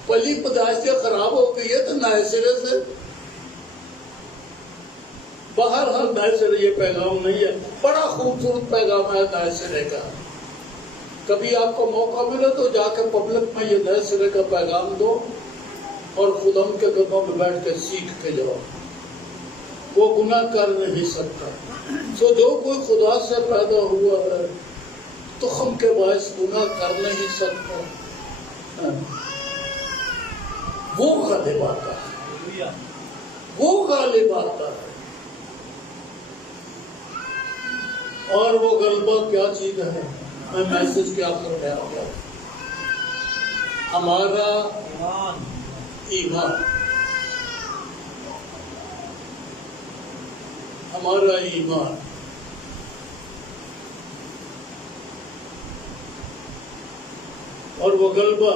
पहली पैदाइश जब खराब हो गई है तो नए सिरे से बाहर हर नए सिरे ये पैगाम नहीं है। बड़ा खूबसूरत पैगाम है नए सिरे का। कभी आपको मौका मिले तो जाकर पब्लिक में ये नए सिरे का पैगाम दो और खुदा के कदमों में बैठ कर सीख के जाओ। वो गुनाह कर नहीं सकता। सो जो कोई खुदा से पैदा हुआ है तो हम के बायस गुनाह कर नहीं सकता। वो गालिब आता है, वो गालिब आता है। और वो गलबा क्या चीज है? मैं मैसेज क्या कर रहा हूँ? हमारा ईमान, हमारा ईमान। और वो गलबा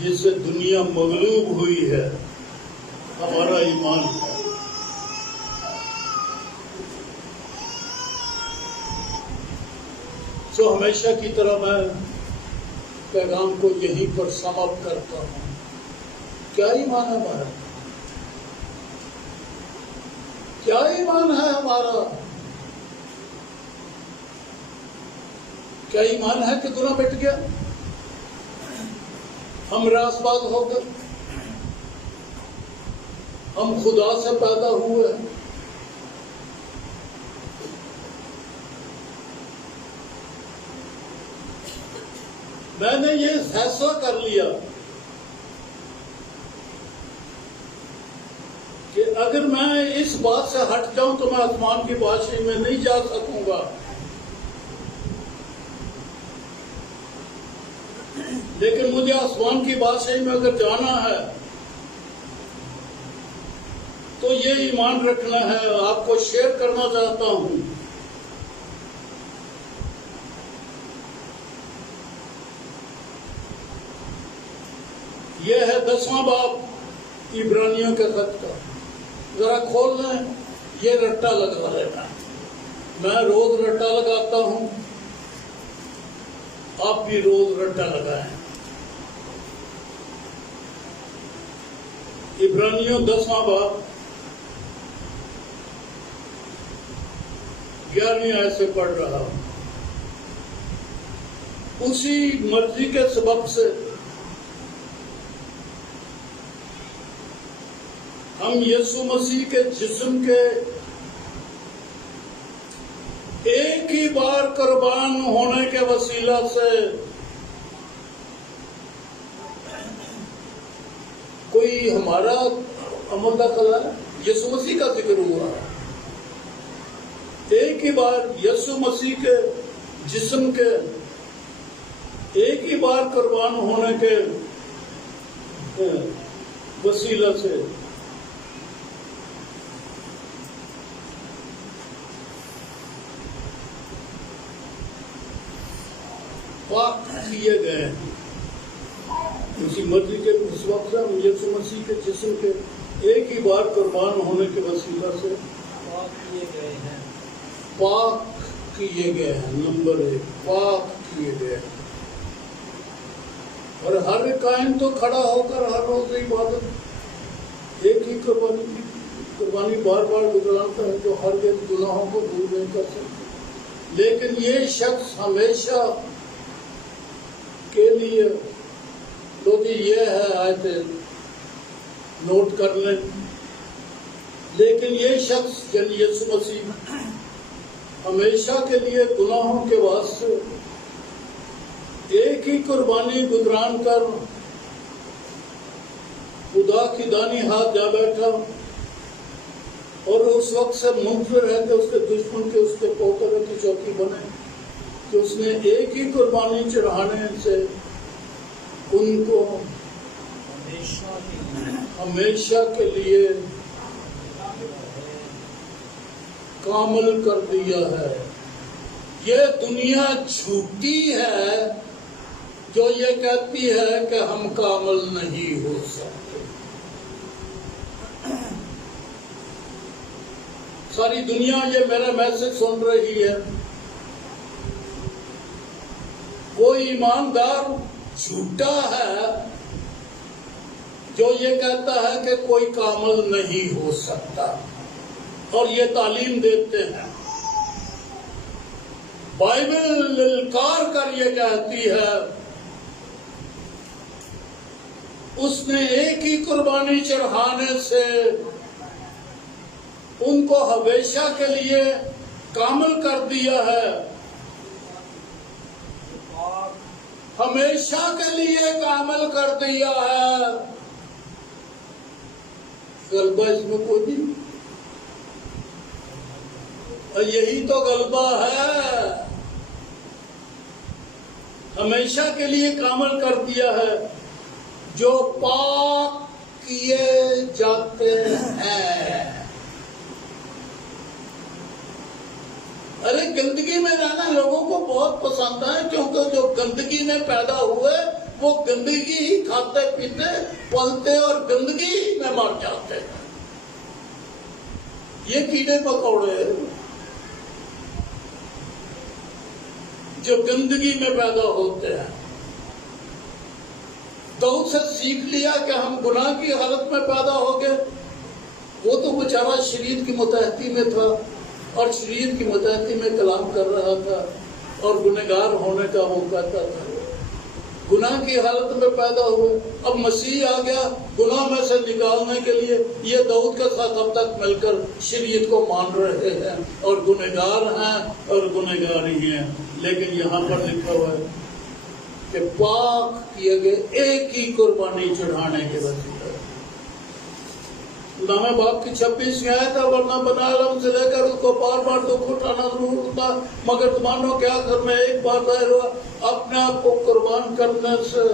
जिससे दुनिया मगलूब हुई है, हमारा ईमान है। तो हमेशा की तरह मैं पैगाम को यहीं पर समाप्त करता हूँ। क्या ईमान है हमारा? क्या ईमान है हमारा? क्या ईमान है कि गुनाह मिट गया, हम रासबाग हो गए, हम खुदा से पैदा हुए? मैंने ये फैसला कर लिया कि अगर मैं इस बात से हट जाऊं तो मैं आसमान की बादशाही में नहीं जा सकूंगा। लेकिन मुझे आसमान की बादशाही में अगर जाना है तो ये ईमान रखना है। आपको शेयर करना चाहता हूं। यह है 10वां बाब इब्रानियों के खत का। जरा खोल लें, ये रट्टा लगा लेना। मैं रोज रट्टा लगाता हूं, आप भी रोज रट्टा लगाएं। इब्रानियों 10वां बाब 11वीं आयत से पढ़ रहा हूं। उसी मर्जी के सबब से हम यीशु मसीह के जिस्म के एक ही बार कुर्बान होने के वसीला से कोई हमारा अमल दखल है, यीशु मसीह का जिक्र हुआ। एक ही बार यीशु मसीह के जिस्म के एक ही बार कुर्बान होने के वसीला से किए गए हैं। उसी मर्जी के उस वक्त हम यीशु मसीह के जिस्म के एक ही बार कुर्बान होने के वसीला से पाक किए गए हैं। पाक किए गए हैं। नंबर 1, पाक किए गए हैं। और हर कायन तो खड़ा होकर हर रोज इबादत एक ही कुर्बानी बार बार गुजराता है जो हर एक गुनाहों को दूर नहीं कर सकते। लेकिन ये शख्स हमेशा के लिए, तो जी ये है आयते नोट कर लें, लेकिन ये शख्स यानी यीशु मसीह हमेशा के लिए गुनाहों के वास्ते एक ही कुर्बानी गुजरान कर खुदा की दानी हाथ जा बैठा और उस वक्त से मुंतजर है कि उसके दुश्मन के उसके पोतरे की चौकी बने कि उसने एक ही कुर्बानी चढ़ाने से उनको हमेशा के लिए कामल कर दिया है। ये दुनिया झूठी है जो ये कहती है कि हम कामल नहीं हो सकते। सारी दुनिया ये मेरा मैसेज सुन रही है। वो ईमानदार झूठा है जो ये कहता है कि कोई कामल नहीं हो सकता और ये तालीम देते हैं। बाइबल ललकार कर ये कहती है उसने एक ही कुर्बानी चढ़ाने से उनको हमेशा के लिए कामल कर दिया है। हमेशा के लिए कामल कर दिया है। गलबा इसमें कोई नहीं, और यही तो गलबा है। हमेशा के लिए कामल कर दिया है जो पाक किए जाते हैं। अरे गंदगी में रहना लोगों को बहुत पसंद है, क्योंकि जो गंदगी में पैदा हुए वो गंदगी ही खाते पीते पलते और गंदगी में मर जाते हैं। ये कीड़े पकौड़े जो गंदगी में पैदा होते हैं। दाऊद से सीख लिया कि हम गुनाह की हालत में पैदा हो गए। वो तो बेचारा शरीयत की मुतहती में था और शरीयत की मुतहती में कलाम कर रहा था और गुनहगार होने का वो कहता था। गुनाह की हालत में पैदा हुए, अब मसीह आ गया गुनाह में से निकालने के लिए। ये दाऊद के साथ अब तक मिलकर शरीयत को मान रहे हैं और गुनहगार हैं और गुनहगार ही हैं। लेकिन यहाँ पर लिखा हुआ है कि पाक किए गए एक ही कुर्बानी चढ़ाने के वसीले। नामे बाप की 26 आयत है, वरना बनालम से लेकर उसको बार बार दुख उठाना जरूर होता, मगर मानो क्या घर में एक बार दायर हुआ अपने आप को कुर्बान करने से।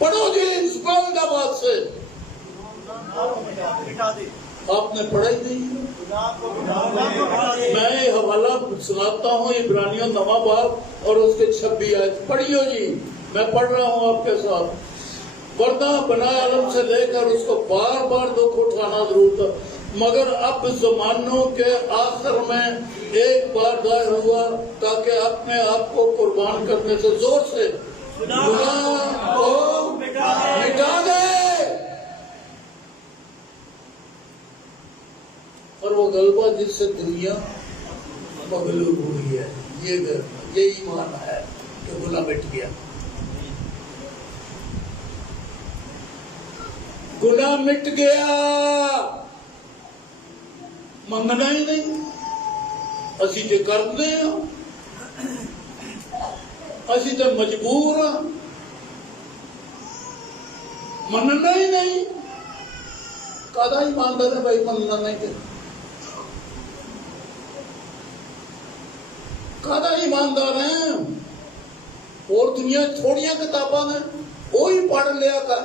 पढ़ो जी इस बात से आपने पढ़ाई नहीं। मैं हवाला सुनाता हूँ इब्रानियों नवा बाब और उसके 26 आयत पढ़ियो जी। मैं पढ़ रहा हूँ आपके साथ। वरना बनाए आलम से लेकर उसको बार बार दुख उठाना जरूर था, मगर अब जमानों के आखिर में एक बार दायर हुआ ताकि अपने आप को कुर्बान करने से जोर से गुनाह को मिटा दे। और वो गलबा जिससे दुनिया मगलूब हुई है, ये ईमान है कि गुनाह मिट गया। गुनाह मिट गया, मंगना ही नहीं। असी तो करते हैं, असी तो मजबूर हाँ, मनना ही नहीं। कादा ईमानदार है भाई मनना नहीं है। कादा ईमानदार है। और दुनिया थोड़िया किताबा ने वो ही पढ़ लिया कर।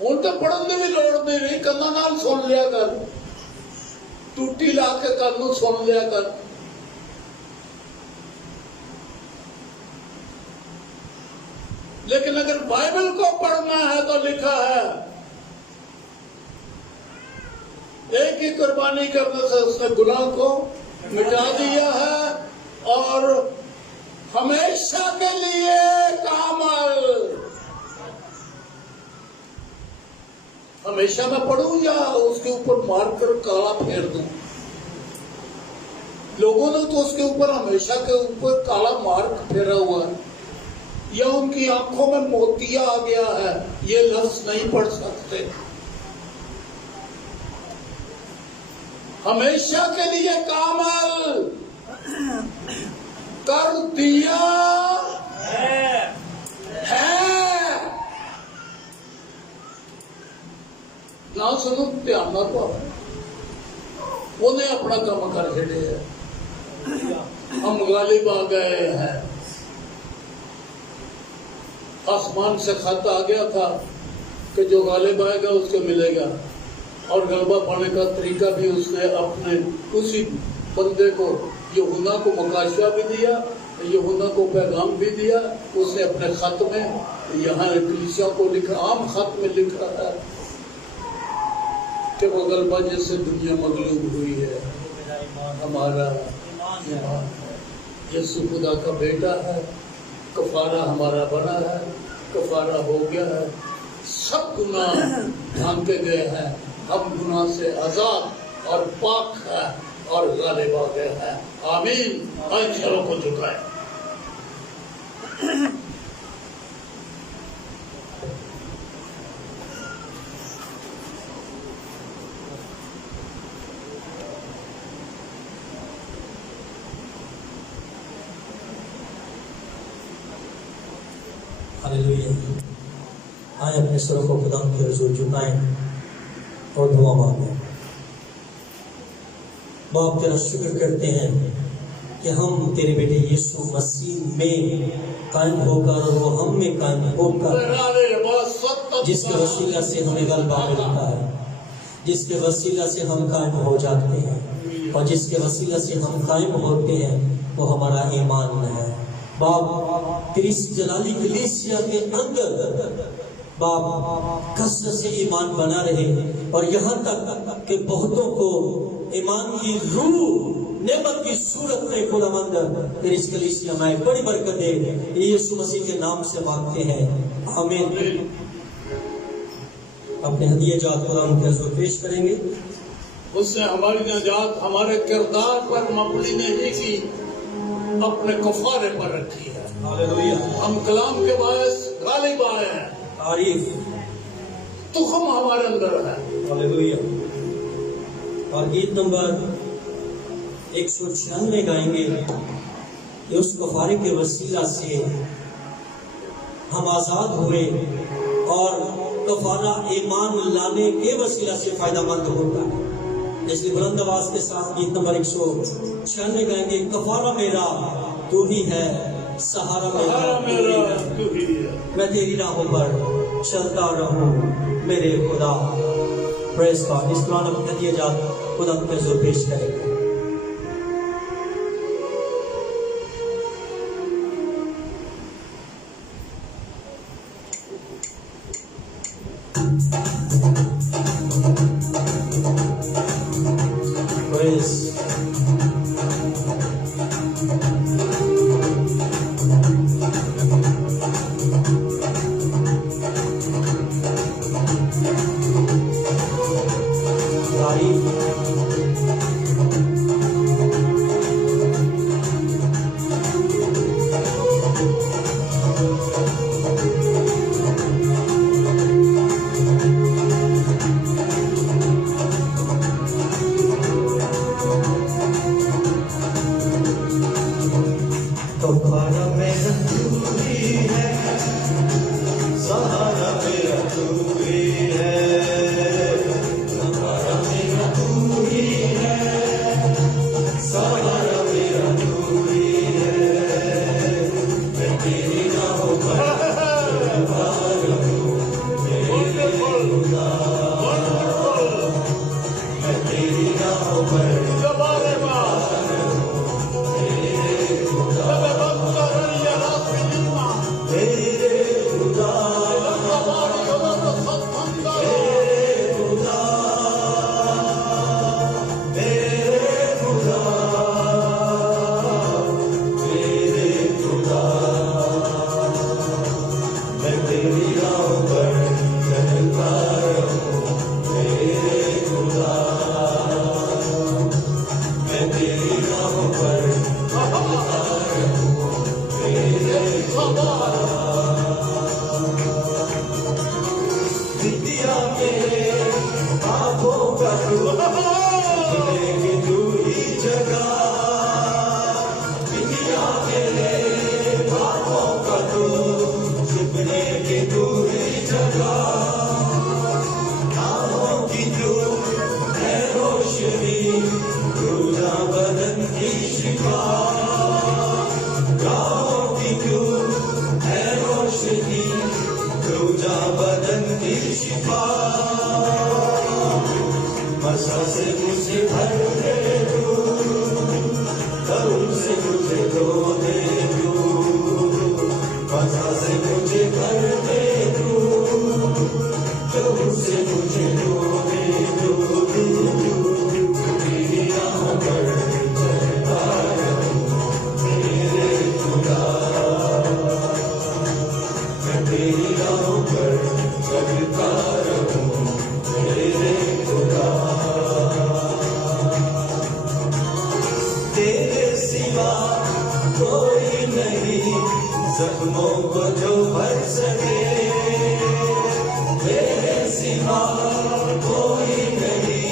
ਹੁਣ तो पढ़न की भी लोड़ नहीं, कन्ना नाल सुन लिया कर, टूटी ला के कल नूं सुन लिया कर। लेकिन अगर बाइबल को पढ़ना है तो लिखा है एक ही कुर्बानी करने से उसने गुनाह को मिटा दिया है और हमेशा के लिए कामल। हमेशा मैं पढ़ूं या उसके ऊपर मारकर काला फेर दूं? लोगों ने तो उसके ऊपर हमेशा के ऊपर काला मार्क फेरा हुआ है, या उनकी आंखों में मोतिया आ गया है, ये लफ्ज नहीं पढ़ सकते। हमेशा के लिए कामल कर दिया है। ना सुनो ध्यान ना तो उन्हें अपना काम कर छड़े है, हम गालिब आ गए हैं। आसमान से खत आ गया था कि जो गालिब आएगा उसको मिलेगा, और गलबा पाने का तरीका भी उसने अपने उसी बंदे को यूहन्ना को मुकाशवा भी दिया, यूहन्ना को पैगाम भी दिया। उसने अपने खत में यहाँ कलीसिया को लिखा, आम खत में लिख रहा है कि वो गलबा जैसे दुनिया मगलूब हुई है, हमारा ईमान यीशु खुदा का बेटा है, कफारा हमारा बना है, कफारा हो गया है, सब गुनाह ढांके गए हैं, हम गुनाह से आजाद और पाक है और गालिब आ गए हैं। आमीन। आइन सरों को झुकाए। हालेलुया। आए अपने सरों को खुदा की हुजूर झुकाएं और दुआ मांगे। बाप तेरा शुक्र करते हैं कि हम तेरे बेटे यीशु मसीह में कायम होकर और वो हम में कायम होकर, जिसके वसीला से हमें गलबा मिलता है, जिसके वसीला से हम कायम हो जाते हैं, और जिसके वसीला से हम कायम होते हैं वो हमारा ईमान है। बाप तेरी जलाली कलीसिया के अंदर बाप कसरत से ईमान बना रहे, और यहाँ तक कि बहुतों को ईमान की रूह नेमत की सूरत में खुदावंद तेरी इस कलीसिया में बड़ी बरकत दे। यीशु मसीह के नाम से मांगते हैं, आमीन। अपने हदिया जात खुदावंद के हुजूर पेश करेंगे। उसने हमारी निजात हमारे किरदार पर मबनी नहीं की, अपने कफारे पर रखी है। हालेलुया। हम कलाम के बायस गालिब आए हैं। तारीफ। तुखम हमारे अंदर है। हालेलुया। और गीत नंबर 196 गाएंगे कि उस कफारे के वसीला से हम आजाद हुए, और कफारा ईमान लाने के वसीला से फायदामंद होता है। इसलिए बुलंद आवाज के साथ गीत नंबर 196 गाएंगे। कफारा मेरा तू ही है, सहारा मेरा तू ही है, मैं तेरी राहों पर चलता रहूं मेरे खुदा। Press God. इस दौरान अपनी हदिया जात खुदा के हुजूर पेश करेंगे। की शिफा मसा से मुझे भर दे तू, करुण से मुझे धो दे तू, मसा से मुझे भर दे तू, करुण से मुझे धो दे तू, तेरी राहों पर चलता रहूं मेरे खुदा, मैं तेरी राहों पर चलता रहूं मेरे खुदा। तेरे सिवा कोई नहीं जख्मों को जो भर सके, तेरे सिवा कोई नहीं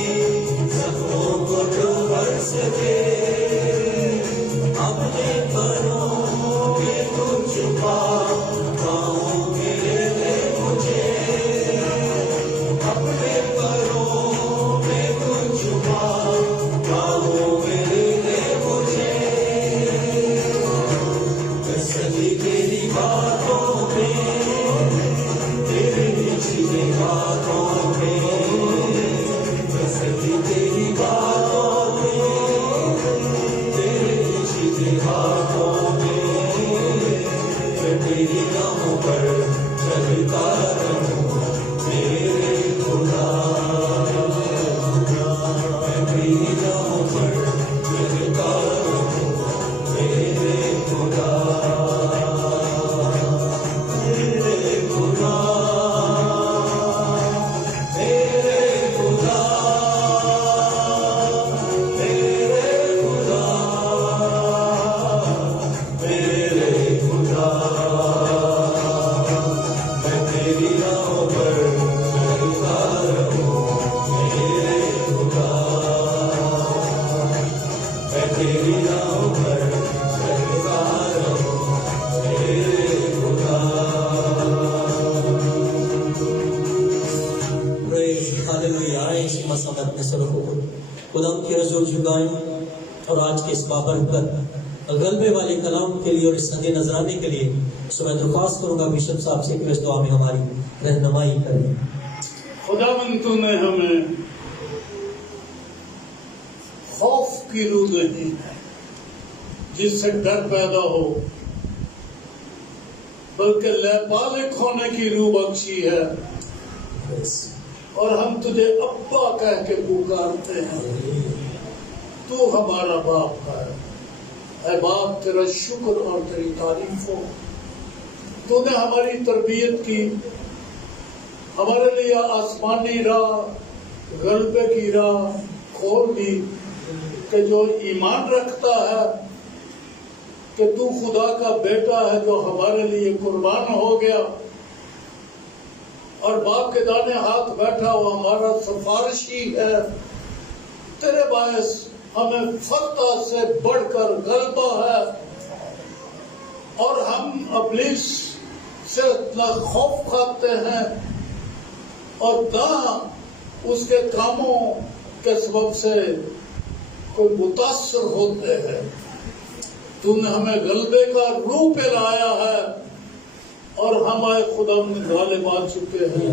जख्मों को जो भर सके, अपने परों में तू छुपा पाँव के ले मुझे, अपने परों में तू छुपा पाँव में ले मुझे, मैं सभी तेरी बातों में, तेरी निचली बातों में, मैं सभी तेरी बातों में, तेरी निचली बातों में, मैं तेरी राहों पर चलता रहूं मेरे खुदा, मैं तेरी राहों पर चलता रहूं मेरे खुदा, मेरे खुदा, मेरे खुदा, मेरे खुदा, मेरे खुदा, मैं तेरी राहों पर चलता रहूं मेरे खुदा, मैं तेरी राहों पर चलता रहूं मेरे खुदा। Praise hallelujah. आए इसी मौसम में अपने सरों को खुदाम की रज़्क़ झुकाएं और आज के इस बाबरकत गलबे वाले कलाम के लिए और इस संगे नजराने के लिए सो मैं दरख्वास्त करूंगा बिशप साहब से कि इस दुआ में हमारी रहनुमाई करें। खुदावंद तूने हमें खौफ की रूह नहीं है जिससे डर पैदा हो, बल्कि लैपालिक होने की रूह बख्शी है, और हम तुझे अब्बा कह के पुकारते हैं। तू हमारा बाप है। ऐ बाप तेरा शुक्र और तेरी तारीफ हो। तूने हमारी तरबियत की, हमारे लिए आसमानी राह, गलबे की राह खोल दी कि जो ईमान रखता है कि तू खुदा का बेटा है जो हमारे लिए कुर्बान हो गया और बाप के दाने हाथ बैठा हुआ हमारा सिफारिशी है, तेरे बायस हमें फतह से बढ़कर गलबा है और हम इब्लीस से इतना खौफ खाते हैं और ना उसके कामों के सबब से कोई मुतासर होते हैं। तूने हमें गलबे का रूह पे लाया है और हमारे खुदा में गालिब आ चुके हैं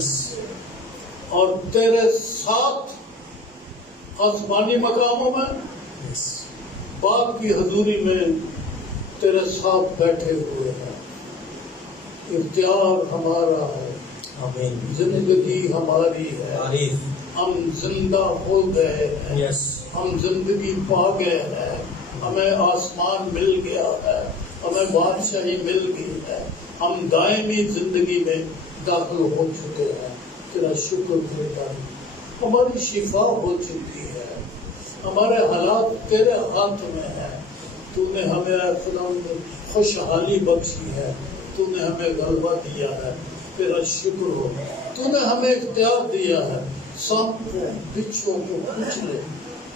और तेरे साथ आसमानी मकामों में बाप की हजूरी में तेरे साथ बैठे हुए हैं। इख्तियार हमारा है, जिंदगी हमारी है, हम जिंदा हो गए हैं, हम जिंदगी पा गए हैं, हमें आसमान मिल गया है, हमें बादशाही मिल गई है, हम दायमी जिंदगी में दाखिल हो चुके हैं। तेरा शुक्र करता हूं, हमारी शिफा हो चुकी है, हमारे हालात तेरे हाथ में है। तूने हमें खुदा खुशहाली बख्शी है, तूने हमें गलबा दिया है, तेरा शुक्र हो। तूने हमें इख्तियार दिया है, सांप को, बिच्छुओं को कुचले,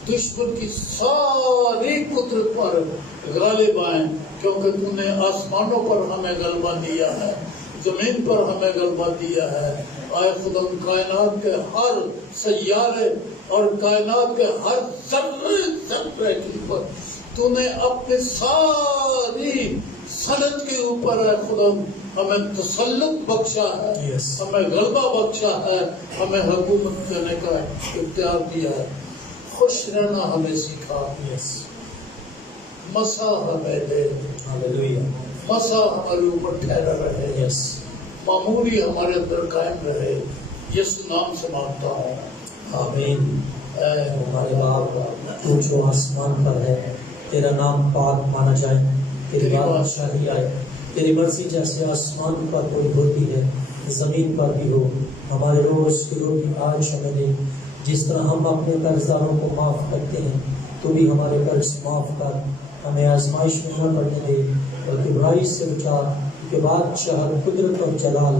दुश्मन की सारी कुदरत पर गालिब आए, क्योंकि तूने आसमानों पर हमें गलबा दिया है, जमीन पर हमें गलबा दिया है। आए खुदा कायनात के हर सैयारे और कायनात के हर जर्रे जर्रे के ऊपर तूने अपनी सारी सनद के ऊपर है खुदा, हमें तसल्लुत बख्शा है, Yes. हमें गलबा बख्शा है, हमें हुकूमत करने का इख्तियार दिया है, खुश रहना हमें सिखा, Yes. मसा हमें दे, Hallelujah. मसा हमारे ऊपर ठहरा रहे, Yes. मामूली हमारे अंदर कायम रहे। यीशु नाम से मांगता हूँ, आमीन। ऐ हमारे बाप तू जो आसमान पर है, तेरा नाम पाक माना जाए, तेरी बादशाही आए, तेरी मर्जी जैसे आसमान पर कोई होती है जमीन पर भी हो। हमारे रोज की रोटी आज हमें दे, जिस तरह हम अपने कर्जदारों को माफ करते हैं, तू भी हमारे कर्ज माफ कर। हमें आजमाइश में न पड़ने दे, बल्कि बुराई से बचा, के बादशाह कुदरत और जलाल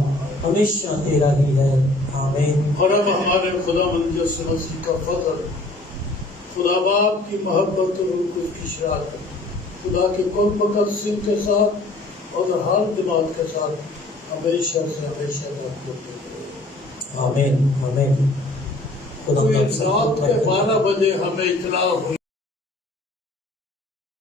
हमेशा तेरा ही है। आमीन। और अब हमारे खुदा यीशु मसीह का फजल, खुदा बाप की मोहब्बत और उसकी शराकत, खुदा के कुल सिंह के साथ और हर दिमाग के साथ हमेशा से हमेशा तक होते रहे। आमीन। आमीन। खुदा तो इस रात के 12 बजे हमें इतला हुई